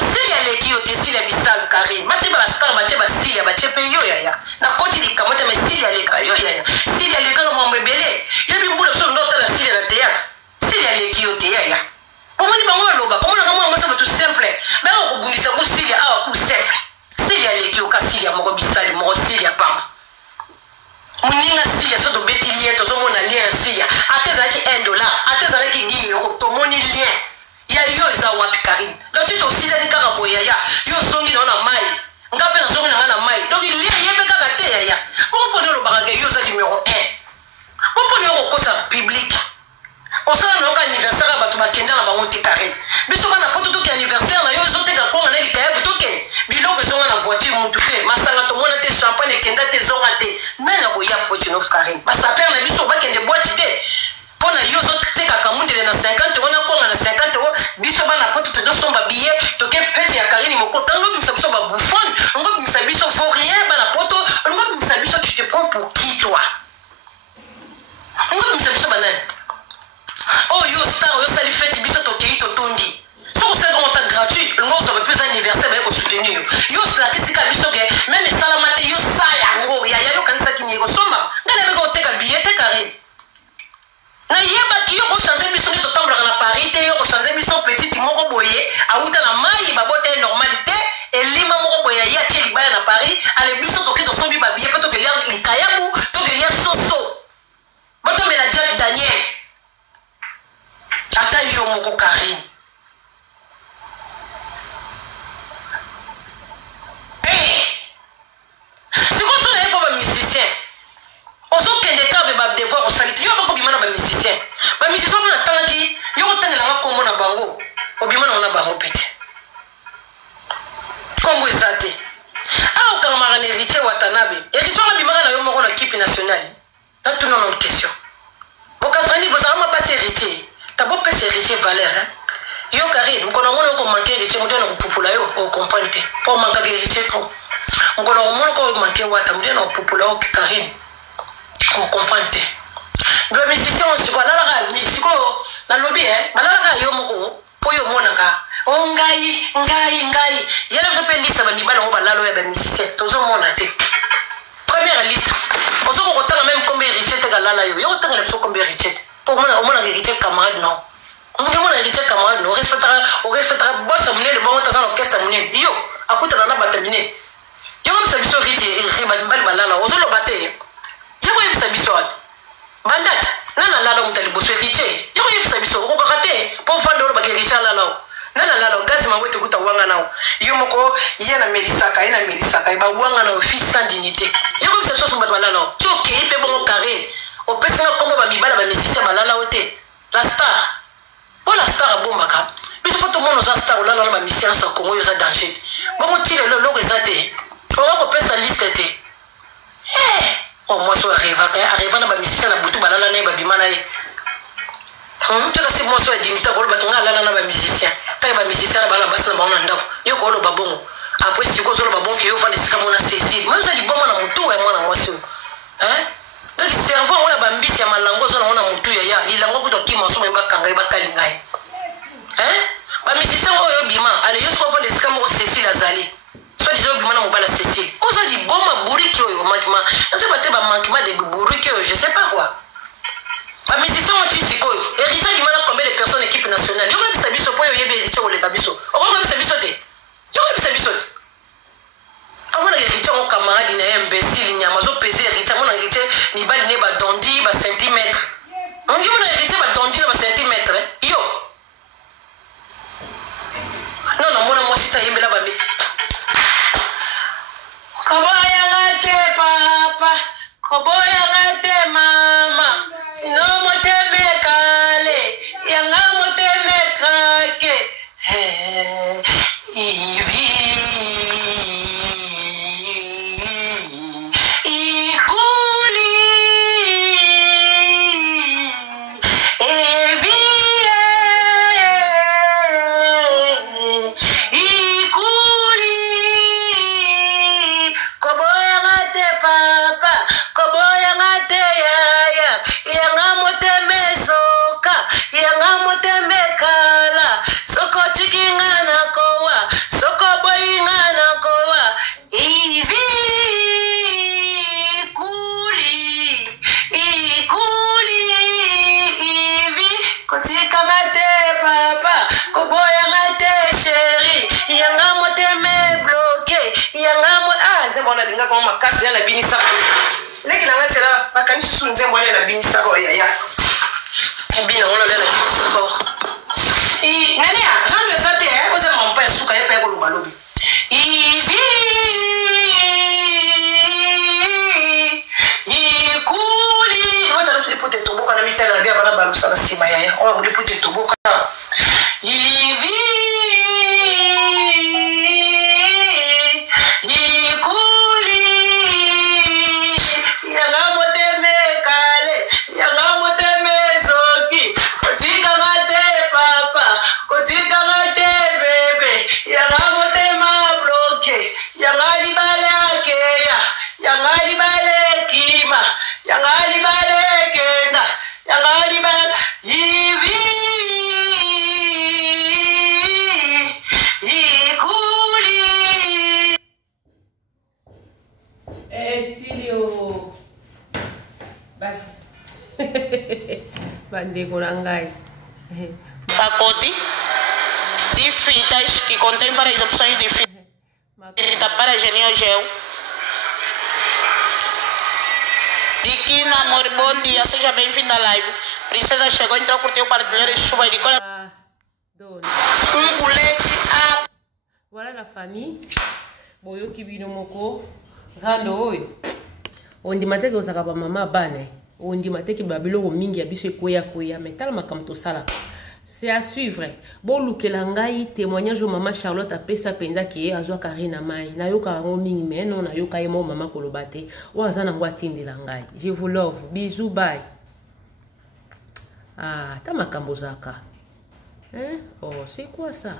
Si elle est qui est si elle est bissale Karine. Mathieu la star, Mathieu si elle est payo ya. Na côté di kamote mais si elle est yo ya. Si elle est comme mon bébé. Il y a bien beaucoup de choses d'autres là si elle est théâtre. Si elle est qui est ya. Comment dit bango loba? Comment na moi ça tout simple. Mais on bundisa ko si elle a coup simple. Si elle est qui au cas si elle est mo bissale, mo si elle pamba. Muninga Silia so to beti lien to so mona lien Silia ateza ki $1 ateza ki €10 to moni lien ya yo za wapi Karine donc tu to Silia ni kaka boya ya yo songi na mai ngape na songi na mai donc lien yebe kaka te ya on pone lo bagaga yo za numéro 1 on pone ko kosa public on sala no ka anniversaire ba to bakenda na bango te Karine biso bana poto to ki anniversaire na yo zo te ka konga na likaye butoke biloko zonga na voiture mutu te masanga to mona te champagne kenda te zonga te nana ko ya po tino Karine basa père na biso ba kende boîte te pona yo zo te ka kamundele na 50 ona konga na 50 euros biso bana poto to do somba billet to ke pete ya Karine moko tango bimisa biso ba bouffon ngo bimisa biso faut rien bana poto ngo bimisa biso tu te prends pour qui toi ngo bimisa biso banane oh yo star yo sali fête biso to ke to tondi so ko sala monta gratuit ngo zo ba pesa anniversaire ba ko soutenir yo sala kisika biso ke même salamate yo saya ngo ya yo kanisa kinye ko somba ngale be ko teka billet te Karine na yeba ki yo ko changer biso ni to tambla na Paris te yo ko changer biso petite moko boye auta na mai ba bote normalité et lima moko boye ya ti libaya na Paris ale biso to ke to sombi ba billet pe to ke li kayabu to ke ya soso boto me la Jack Daniel ata yo moko Karine c'est quoi ça n'est pas musicien ozo kende ka be ba devoir osalite yo ba ko bimana ba musicien na tanaki yo ko tangela nga kombo na bango obimana na bango pete kombo ezate ah ka mara ne Richie Watanabe Richie bimana na yo moko na équipe nationale na tout non en question bokasani bozama passer Richie tabo passer Richie valeur hein yo Karine mkono mona ko manquer Richie mudena ko popula yo o comprendre que pour manquer Richie trop mkono mona ko manquer wata mudena ko popula o Karine on comprend te be musicien on se voit la musique na lobby hein malala yo moko po yo monaka o ngai yela je peux liste ba libala ngo balalo ya ba musicien tozo mona te première liste ozo ko tanga même combien Richie te galala yo tanga le so combien Richie pour mona Richie camarade non on dit mona Richie camarade non respectera boss amune le bon temps orchestre amune yo akuta na batamine yo comme ça biso Richie ba balala ozo lo baté yako yebisa biso ati bandati nana lala mutali boso Richie yako yebisa biso ko kakate po vando lo bageri chala lao nana lala gazi mawete kuta wanga nao yo moko yana melisaka ba wanga nao fils sans dignité yako yebisa biso somba balala choke ipe bongo Karine o pesa kombo ba mibala ba misisa balala ote la star bomba ka biso tout le monde nous a star là dans la mission au Congo ils ont danger bon tire le logo exacté on va couper sa liste té oh moi so arriva na ba mission na butu balala na ba bimana ye tu ka c'est moi so dignité ko ba ngala na ba musicien ta ba musicien ba la bas na ba na ndako yo ko lo ba bongo après si ko so lo ba bongo yo fa de sika mona Cécile moi ça di bon na mutu et moi na moi so donc cerveau on a bambisi ya malango zo na ona mutu ya lilango kuto kima so ba kanga ba kalingai ba musicien oyo bima ale yo so fa de sika mo Cécile azali soit disons bima na mobala Cécile on ça di bon ma buriki oyo manquement on sait pas te ba manquement de buriki oyo je sais pas quoi ba musicien on tisi ko héritage bima na combien de personnes équipe nationale yo ka biso po yo yebe héritage o le kabiso o ko ka biso te yo ka biso te amona héritage o camarade na imbécile nyama zo peser héritage mona héritage ni bali ne ba dondi ba centimètre on dit mona héritage ba dondi na ba centimètre yo non mona moi sita yembela ba mi koboya ngate papa koboya ngate mama sino moteme kale yanga moteme krake ivi ikuli evi ikuli koboya ngate papa koboya ngate yaya yanga moteme soka yanga moteme kala soko chikinga na kowa soko boyinga na kowa ivi ikuli ivi kotika ngate papa koboya ngate chéri yanga moteme bloqué yanga nzembo na linga kwa makasi na binisa leki na ngasela makanisi su nzembo na binisa ko ya bina ngolo le na binisa ko nani ya jango sate oza mampa ya suka yepa ko lobalobi ivi ikuli wata no filipote toboka na mitala bia bana balusa na sima ya o filipote toboka ivi bandeko na ngai pacote de fitas que contém várias opções de fita para Genio Gel. Diki no amor, bom dia, seja bem-vinda à live. Princesa chegou, entrou, curtiu, partilhar e chuva de cola. Colete a. Voilà la famille. Boyo kibino moko. Rano oyo. Ondi mateke osaka pa mama bane. Ondi mateke babilo mingi ya biso koya mais tala makamto sala. C'est à suivre. Bon lukela ngai témoignage au maman Charlotte a pesa penda ki azwa Karina mai. Na yoka ngo mingi mais non na yoka yemo maman kolobate. Waza na ngwati ndela ngai. Je vous love. Bisous bye. Ah, ta makambo zaka. Hein? Oh, c'est quoi ça?